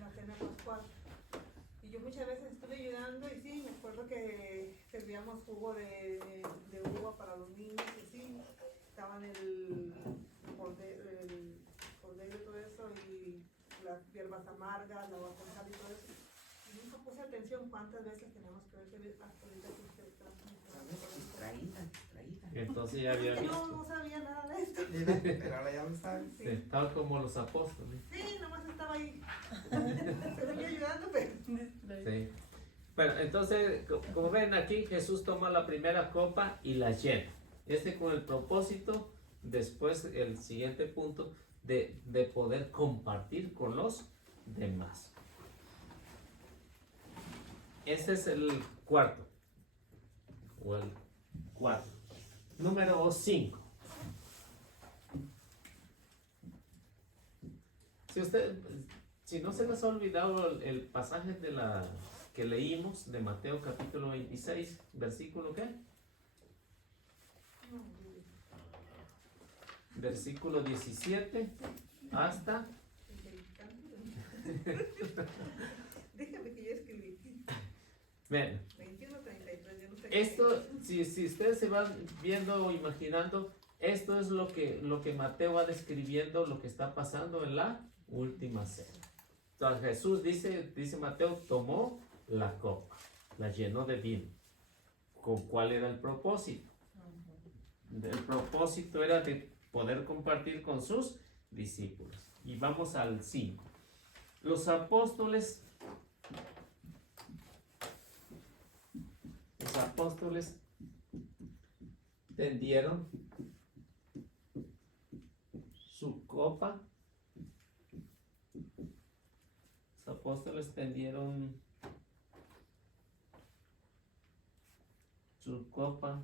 la cena pascual. Y yo muchas veces estuve ayudando y sí, me acuerdo que servíamos jugo de uva para los niños y sí, estaban el cordero y todo eso y las hierbas amargas, la agua con sal y todo eso. Y nunca puse atención cuántas veces tenemos que ver hasta ahorita que usted Distraída. Entonces ya había no visto. sabía nada de esto. Pero ahora ya lo saben. Sí. Tal como los apóstoles. Sí, nomás estaba ahí. Estoy ayudando, pero. Sí. Bueno, entonces, como ven aquí, Jesús toma la primera copa y la llena. Con el propósito, después el siguiente punto, de poder compartir con los demás. Este es el cuarto. O el 4. Número 5. Si no se les ha olvidado el pasaje que leímos de Mateo capítulo 26, versículo ¿qué? Versículo 17 hasta... Déjame que yo escribí. Bien, 21, 33, yo no sé. esto, si ustedes se van viendo o imaginando, esto es lo que Mateo va describiendo, lo que está pasando en la última cena. Entonces Jesús dice Mateo, tomó la copa, la llenó de vino. ¿Con cuál era el propósito? El propósito era de poder compartir con sus discípulos. Y vamos al 5. Los apóstoles tendieron su copa. Los apóstoles tendieron su copa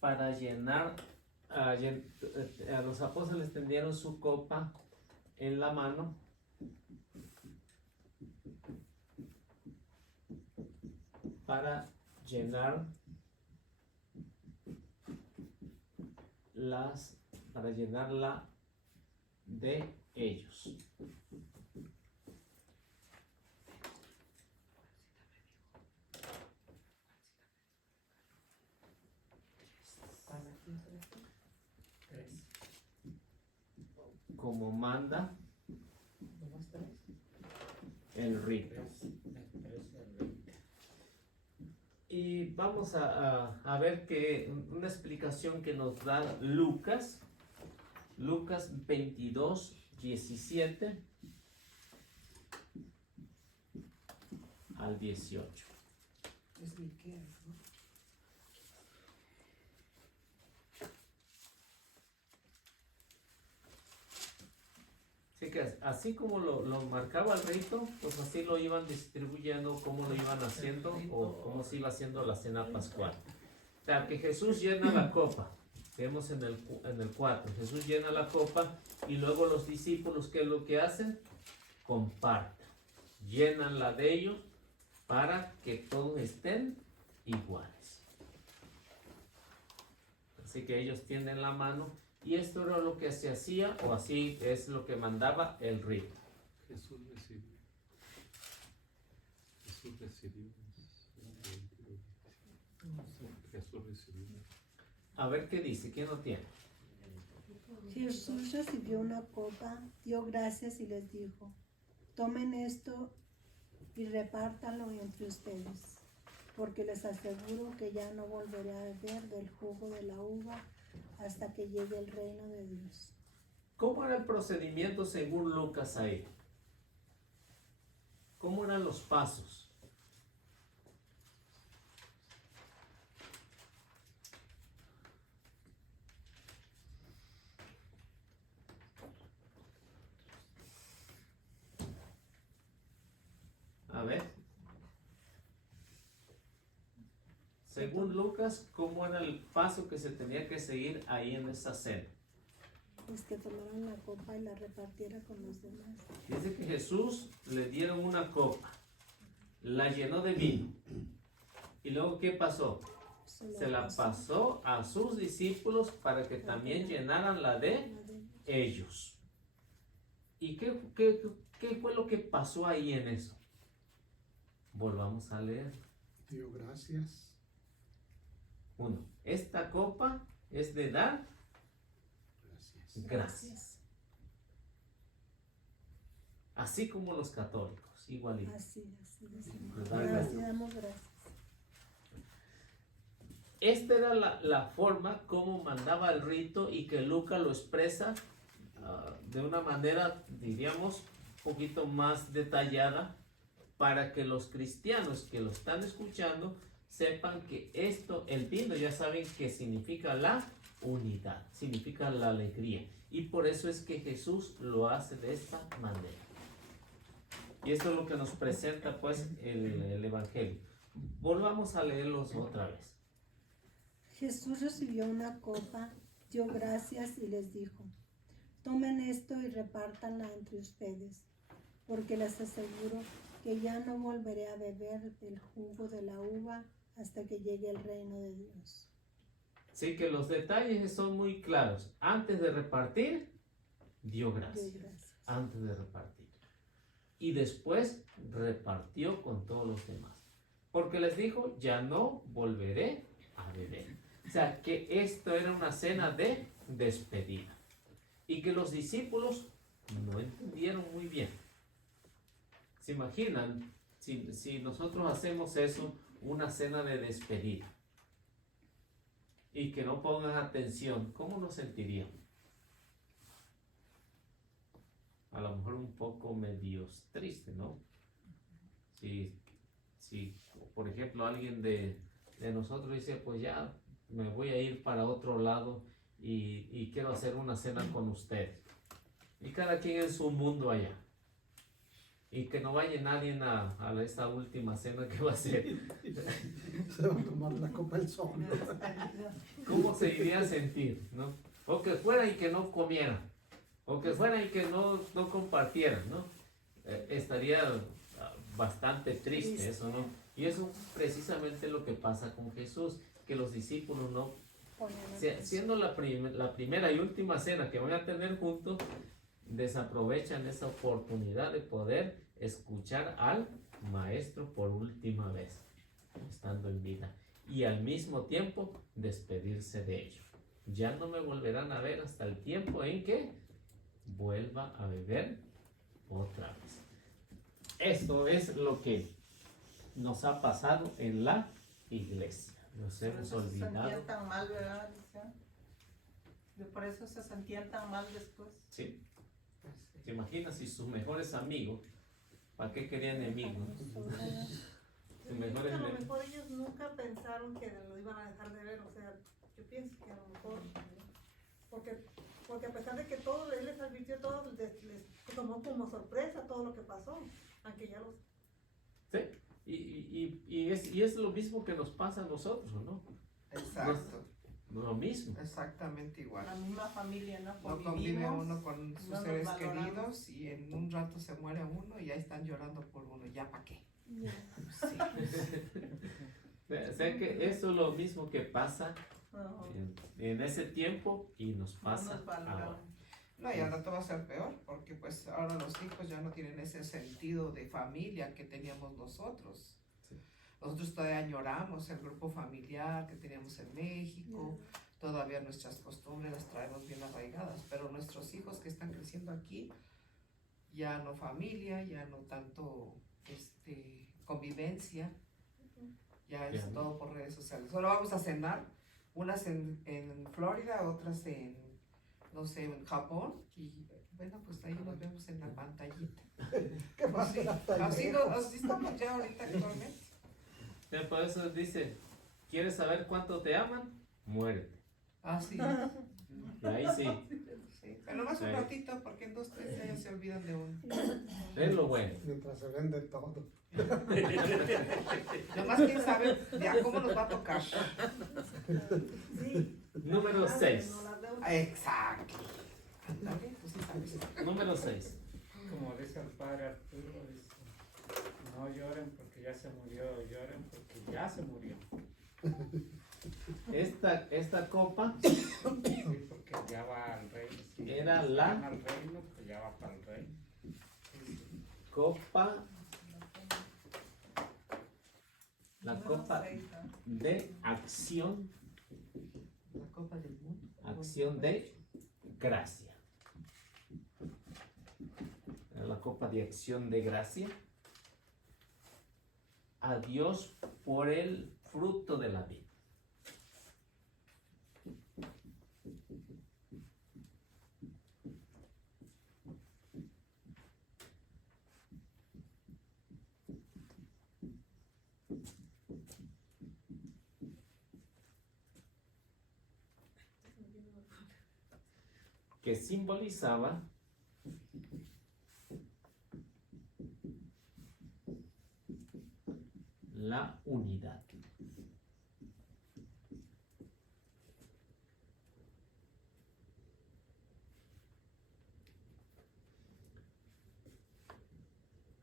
para llenar. Los apóstoles tendieron su copa en la mano para llenarla de ellos. Como manda el rito. Y vamos a ver que una explicación que nos da Lucas 22, 17 al 18. Es Miqueas, ¿no? Así que así como lo marcaba el rito, pues así lo iban distribuyendo, cómo lo iban haciendo o cómo se iba haciendo la cena pascual. O sea, que Jesús llena la copa. Vemos en el 4, Jesús llena la copa y luego los discípulos, ¿qué es lo que hacen? Comparten, llenan la de ellos para que todos estén iguales. Así que ellos tienden la mano y esto era lo que se hacía o así es lo que mandaba el rito. Jesús Jesús recibió. Jesús recibió. A ver qué dice, ¿quién lo tiene? Jesús recibió una copa, dio gracias y les dijo, tomen esto y repártanlo entre ustedes, porque les aseguro que ya no volveré a beber del jugo de la uva hasta que llegue el reino de Dios. ¿Cómo era el procedimiento según Lucas ahí? ¿Cómo eran los pasos? A ver. Según Lucas, ¿cómo era el paso que se tenía que seguir ahí en esa cena? Pues que tomaran la copa y la repartiera con los demás. Dice que Jesús le dieron una copa, la llenó de vino. ¿Y luego qué pasó? Se la pasó a sus discípulos para que también llenaran la de ellos. ¿Y qué fue lo que pasó ahí en eso? Volvamos a leer. Dio gracias. Uno, esta copa es de dar gracias. Así como los católicos, igualito. Así decimos. De dar gracias. Así damos gracias. Esta era la forma como mandaba el rito y que Lucas lo expresa de una manera, diríamos, un poquito más detallada para que los cristianos que lo están escuchando sepan que esto, el vino, ya saben que significa la unidad, significa la alegría. Y por eso es que Jesús lo hace de esta manera. Y esto es lo que nos presenta pues el Evangelio. Volvamos a leerlos otra vez. Jesús recibió una copa, dio gracias y les dijo, tomen esto y repártanla entre ustedes, porque les aseguro que ya no volveré a beber del jugo de la uva hasta que llegue el reino de Dios. Sí, que los detalles son muy claros. Antes de repartir, dio gracias. Antes de repartir. Y después repartió con todos los demás. Porque les dijo, ya no volveré a beber. O sea, que esto era una cena de despedida. Y que los discípulos no entendieron muy bien. ¿Se imaginan si nosotros hacemos eso, una cena de despedida? Y que no pongan atención, ¿cómo nos sentiríamos? A lo mejor un poco medios triste, ¿no? Si por ejemplo alguien de nosotros dice, pues ya me voy a ir para otro lado y quiero hacer una cena con ustedes. Y cada quien en su mundo allá. Y que no vaya nadie a esta última cena que va a ser. Se va a tomar la copa el sol. ¿Cómo se iría a sentir, no? O que fuera y que no comiera. O que fuera y que no compartieran, ¿no? Estaría bastante triste eso, ¿no? Y eso precisamente lo que pasa con Jesús, que los discípulos no, siendo la primera y última cena que van a tener juntos, desaprovechan esa oportunidad de poder escuchar al maestro por última vez, estando en vida, y al mismo tiempo despedirse de ellos. Ya no me volverán a ver hasta el tiempo en que vuelva a beber otra vez. Esto es lo que nos ha pasado en la iglesia. Nos hemos olvidado. Se sentían tan mal, ¿verdad? Por eso se sentían tan mal después. Sí. ¿Te imaginas si sus mejores amigos, para qué querían enemigos? A lo mejor ellos nunca pensaron que lo iban a dejar de ver, o sea, yo pienso que a lo mejor, porque a pesar de que todo él les advirtió, todo les tomó como sorpresa todo lo que pasó, aunque ya los... Sí, y es lo mismo que nos pasa a nosotros, ¿no? Exacto. Lo mismo. Exactamente igual. La misma familia, ¿no? No convive uno con sus seres queridos y en un rato se muere uno y ya están llorando por uno. ¿Ya para qué? Sí. O sea que eso es lo mismo que pasa en ese tiempo y nos pasa ahora. No, y al rato va a ser peor, porque pues ahora los hijos ya no tienen ese sentido de familia que teníamos nosotros. Nosotros todavía añoramos el grupo familiar que teníamos en México, todavía nuestras costumbres las traemos bien arraigadas, pero nuestros hijos que están creciendo aquí, ya no familia, ya no tanto convivencia, ya es todo por redes sociales. Solo vamos a cenar, unas en Florida, otras en, no sé, en Japón, y bueno, pues ahí nos vemos en la pantallita. ¿Qué pasa? Sí, así estamos ya ahorita actualmente. Por eso dice, ¿quieres saber cuánto te aman? Muérete. Así Y ahí sí, sí, pero nomás un Sí. ratito, porque en 2, 3 días se olvidan de uno. es lo bueno. Mientras se vende todo. Nomás quién sabe ya cómo nos va a tocar. Sí. Número Ah, 6. no las deudas. Exacto. Ándale, tú sí sabes. Número 6. Como dice el padre Arturo, dice, no lloren porque ya se murió, lloren porque ya se murió. Esta copa Sí, porque ya va al reino. Si Era van la- al reino, pues ya va para el reino. copa, la Número copa 6, ¿no? de acción, La copa del mundo. acción de gracia. La copa de acción de gracia a Dios por el fruto de la vida. Que simbolizaba la unidad.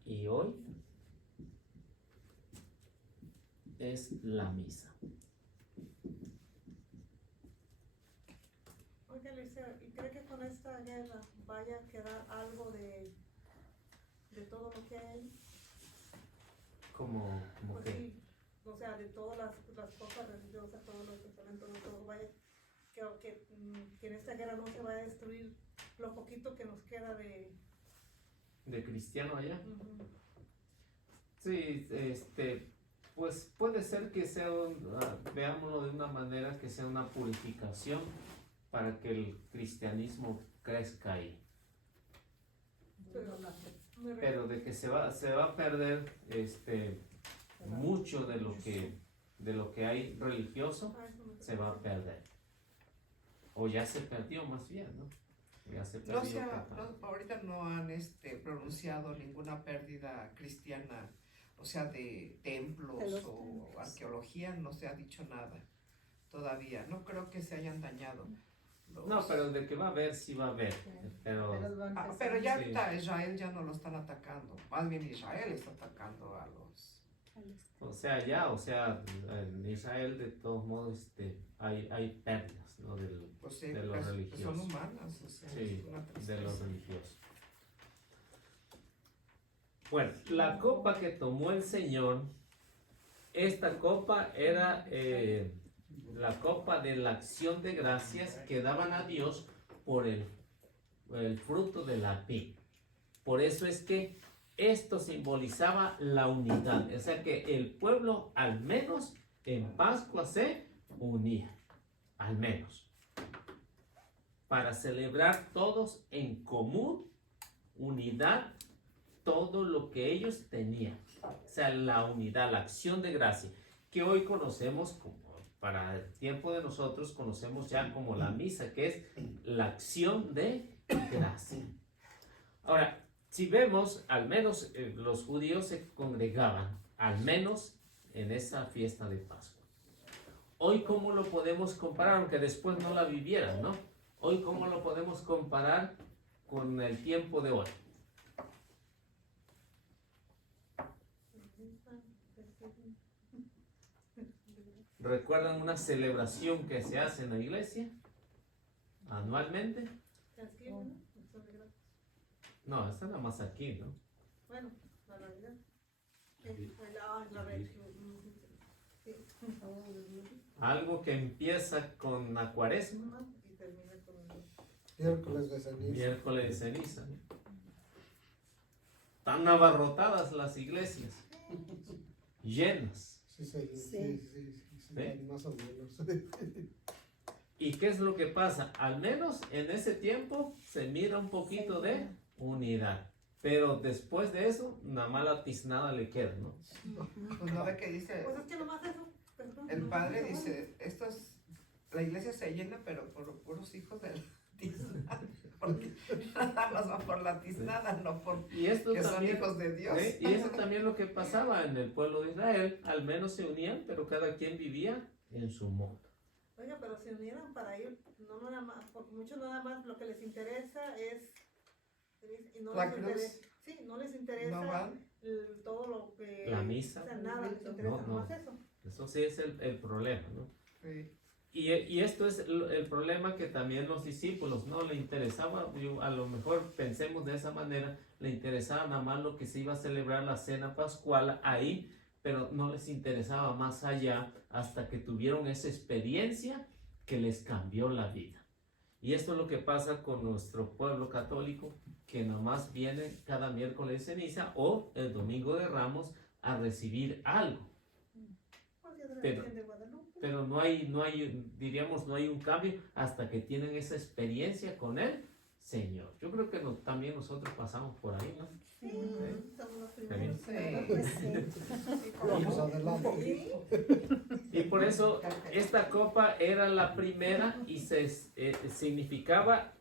Y hoy es la misa. Oiga, Alicia, ¿y cree que con esta guerra vaya a quedar algo de todo lo que hay? Como Pues que sí, o sea, de todas las cosas religiosas, todos los testamentos, de todo, vaya, que en esta guerra no se vaya a destruir lo poquito que nos queda de... de cristiano allá. Ujú. Sí, pues puede ser que sea, veámoslo de una manera, que sea una purificación para que el cristianismo crezca ahí. Pero de que se va a perder mucho de lo que hay religioso, se va a perder. O ya se perdió más bien, ¿no? Ya se perdió. Ahorita no han pronunciado ninguna pérdida cristiana, o sea, de templos o arqueología, no se ha dicho nada todavía. No creo que se hayan dañado. No, pero de que va a haber, sí va a haber. Pero Pero ya Sí. ahorita Israel ya no lo están atacando. Más bien Israel está atacando a los... en Israel de todos modos hay pérdidas, ¿no? Pues, de lo pues, religioso. son humanas, o sea, Sí, es una de tristeza. lo religioso. Bueno, la copa que tomó el Señor, esta copa era la copa de la acción de gracias que daban a Dios por el fruto de la vid. Por eso es que esto simbolizaba la unidad, o sea que el pueblo al menos en Pascua se unía, al menos, para celebrar todos en común, unidad, todo lo que ellos tenían, o sea, la unidad, la acción de gracia, que hoy conocemos como, para el tiempo de nosotros, conocemos ya como la misa, que es la acción de gracia. Ahora, si vemos, al menos los judíos se congregaban, al menos en esa fiesta de Pascua. Hoy, ¿cómo lo podemos comparar? Aunque después no la vivieran, ¿no? Hoy, ¿cómo lo podemos comparar con el tiempo de hoy? ¿Recuerdan una celebración que se hace en la iglesia anualmente? No, esta nada más aquí, ¿no? Bueno, la Navidad. La red. Sí. Algo que empieza con la cuaresma, Y termina con Miércoles de ceniza. miércoles de ceniza. Están abarrotadas las iglesias, llenas. Sí, ¿Sí? más o menos. ¿Y qué es lo que pasa? Al menos en ese tiempo se mira un poquito de unidad. Pero después de eso, nada más la tiznada le queda, ¿no? Pues no ve que dice, Pues es que nomás eso. el padre dice, la iglesia se llena, pero por puros hijos de la tiznada. Porque nada más va por la tiznada, no por Y esto que son también, hijos de Dios. y eso también lo que pasaba en el pueblo de Israel. Al menos se unían, pero cada quien vivía en su mundo. Oiga, pero se unieron para ir, no nada más, porque muchos nada más lo que les interesa es, y no La les cruz. interesa, sí, no les interesa No van. todo lo que, La misa. o sea, nada les interesa, No, nomás no. eso. Eso sí es el problema, ¿no? Sí. Y esto es el problema que también los discípulos no le interesaba. A lo mejor pensemos de esa manera, le interesaba nada más lo que se iba a celebrar la cena pascual ahí, pero no les interesaba más allá hasta que tuvieron esa experiencia que les cambió la vida. Y esto es lo que pasa con nuestro pueblo católico, que nomás viene cada miércoles de ceniza o el domingo de Ramos a recibir algo. Por Día de la Pero- Virgen de Guadalupe. Pero no hay, diríamos, no hay un cambio hasta que tienen esa experiencia con el Señor. Yo creo que también nosotros pasamos por ahí, ¿no? Sí, somos los Está bien. primeros. Pues sí. Vamos adelante. Y por eso esta copa era la primera y significaba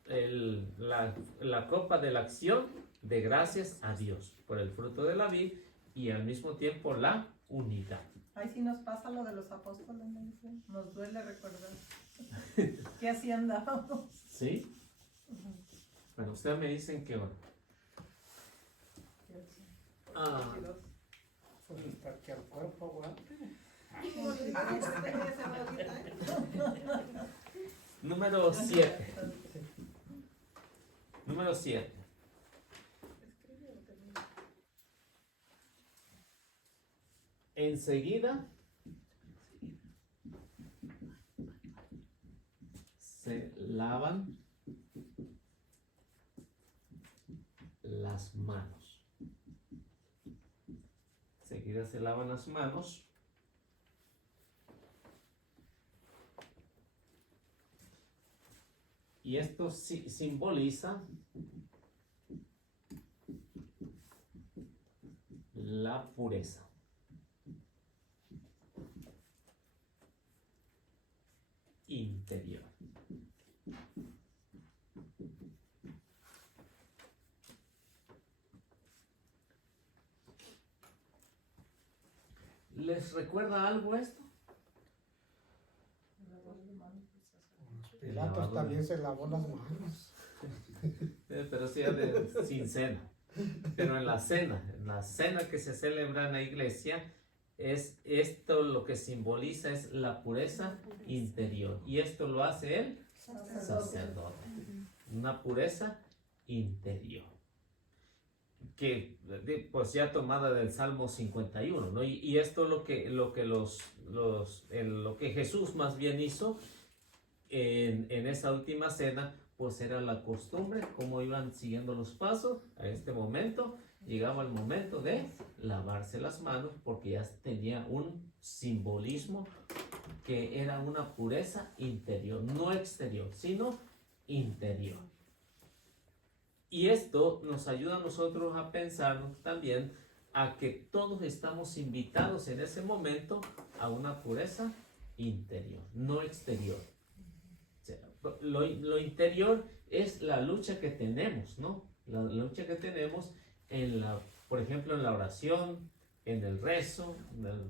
la copa de la acción de gracias a Dios por el fruto de la vid y al mismo tiempo la unidad. Ahí sí nos pasa lo de los apóstoles, ¿no? Nos duele recordar que así andábamos. ¿Sí? Bueno, ustedes me dicen que hora. Ah. Pues hasta que el cuerpo aguante. Número 7. Número 7. Enseguida se lavan las manos. Enseguida se lavan las manos. Y esto simboliza la pureza. Interior. ¿Les recuerda algo esto? Pilatos también se lavó las manos. Pero sí, sin cena. Pero en la cena que se celebra en la iglesia, es esto lo que simboliza es la pureza interior. Y esto lo hace el sacerdote. Una pureza interior. Que pues ya tomada del Salmo 51, ¿no? Y esto lo que Jesús más bien hizo en esa última cena, pues era la costumbre, como iban siguiendo los pasos. A este momento llegaba el momento de lavarse las manos, porque ya tenía un simbolismo que era una pureza interior, no exterior, sino interior. Y esto nos ayuda a nosotros a pensar también a que todos estamos invitados en ese momento a una pureza interior, no exterior. O sea, lo interior es la lucha que tenemos, ¿no? La lucha que tenemos por ejemplo, en la oración, en el rezo,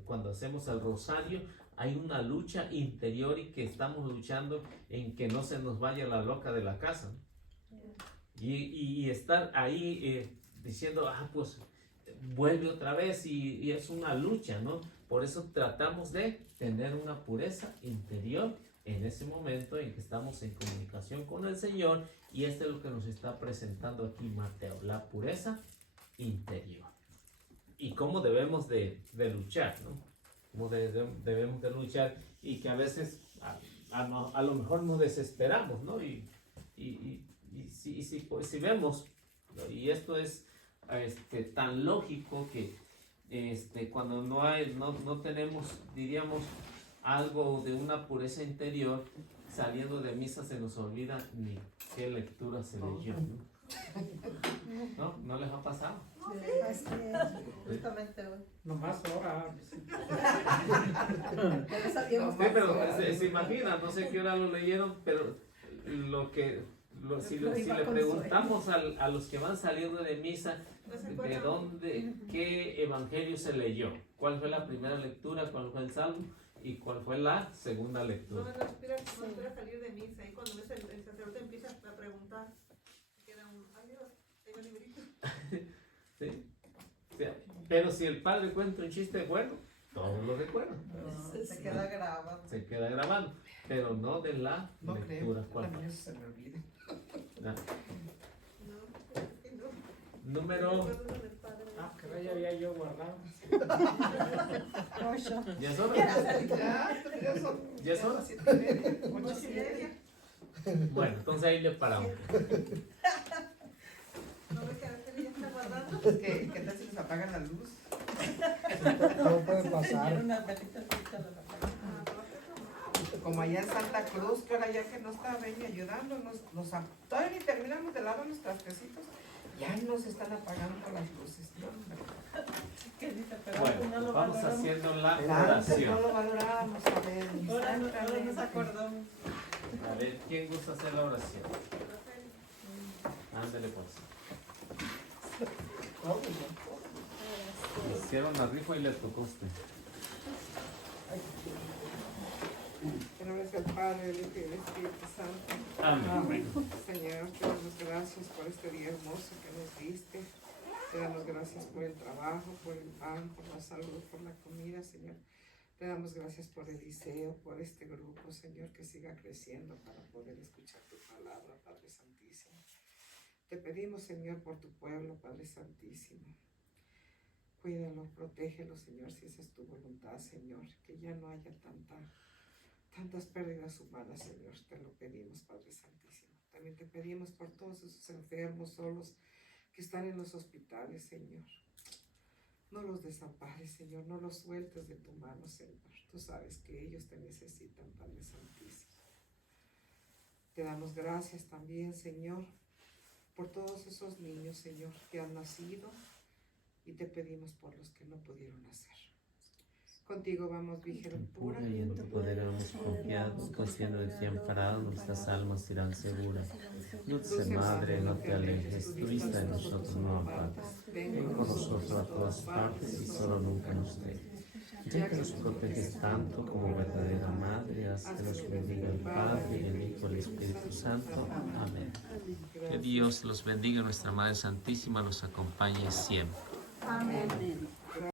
cuando hacemos el rosario, hay una lucha interior y que estamos luchando en que no se nos vaya la loca de la casa, ¿no? Y estar ahí diciendo, pues vuelve otra vez y es una lucha, ¿no? Por eso tratamos de tener una pureza interior en ese momento en que estamos en comunicación con el Señor, y esto es lo que nos está presentando aquí Mateo, la pureza interior. y cómo debemos de luchar, ¿no? Cómo debemos de luchar y que a veces a lo mejor nos desesperamos, ¿no? Y si vemos, ¿no? Y esto es tan lógico que cuando no tenemos, diríamos, algo de una pureza interior, saliendo de misa se nos olvida ni qué lectura se leyó, ¿no? ¿No? ¿No les ha pasado? Así es. Justamente hoy. Nomás ahora. Sí, pero se imagina, no sé qué hora lo leyeron, pero si le preguntamos a los que van saliendo de misa, ¿de dónde, qué evangelio se leyó? ¿Cuál fue la primera lectura? ¿Cuál fue el salmo? ¿Y cuál fue la segunda No lectura? aspira salir de misa y cuando ves el sacerdote empieza a preguntar, queda un, ay Dios, tengo el librito. ¿Sí? O sea, pero si el padre cuenta un chiste bueno, todos lo recuerdan. Se queda grabado. Se queda grabado, pero no de la No lectura. creo, ¿Cuál? también se me olvida. Ah, No, número. Que ya había yo guardado. Ocho. ¿Ya es hora? ¿Ya es hora? 8:30. Bueno, entonces ahí le paramos. no ve que Araceli ya está guardando. ¿Qué tal si nos apagan la luz? No puede pasar. Unas velitas ahorita las apagan. Como allá en Santa Cruz, que ahora ya que no está Benny ayudándonos, todavía ni terminamos de lavar los trastecitos, ya nos están apagando las luces, ¿no? ¿Qué dice? Pero Bueno, no lo vamos valoramos. haciendo la Pero antes no oración. lo valorábamos, a ver. Ahora nos exactamente. acordamos. A ver, ¿quién gusta hacer la oración? Ándale pues. Hicieron la rifa y le tocó a usted. En nombre del Padre, del Hijo y del Espíritu Santo. Amén. Señor, te damos gracias por este día hermoso que nos diste. Te damos gracias por el trabajo, por el pan, por la salud, por la comida, Señor. Te damos gracias por Eliseo, por este grupo, Señor, que siga creciendo para poder escuchar tu palabra, Padre Santísimo. Te pedimos, Señor, por tu pueblo, Padre Santísimo. Cuídalo, protégelo, Señor, si esa es tu voluntad, Señor. Que ya no haya tantas pérdidas humanas, Señor. Te lo pedimos, Padre Santísimo. También te pedimos por todos esos enfermos solos que están en los hospitales, Señor. No los desampares, Señor. No los sueltes de tu mano, Señor. Tú sabes que ellos te necesitan, Padre Santísimo. Te damos gracias también, Señor, por todos esos niños, Señor, que han nacido, y te pedimos por los que no pudieron nacer. Contigo vamos, Virgen pura, Y en tu poder hemos confiado, pues siendo de ti amparado, nuestras almas irán seguras. Dulce Madre, no te alejes, tu vista de nosotros no apartes. Ven con nosotros a todas partes y solo nunca nos dejes. Ya que nos proteges tanto como verdadera Madre, haz que nos bendiga el Padre, el Hijo y el Espíritu Santo. Amén. Que Dios los bendiga, nuestra Madre Santísima los acompañe siempre. Amén.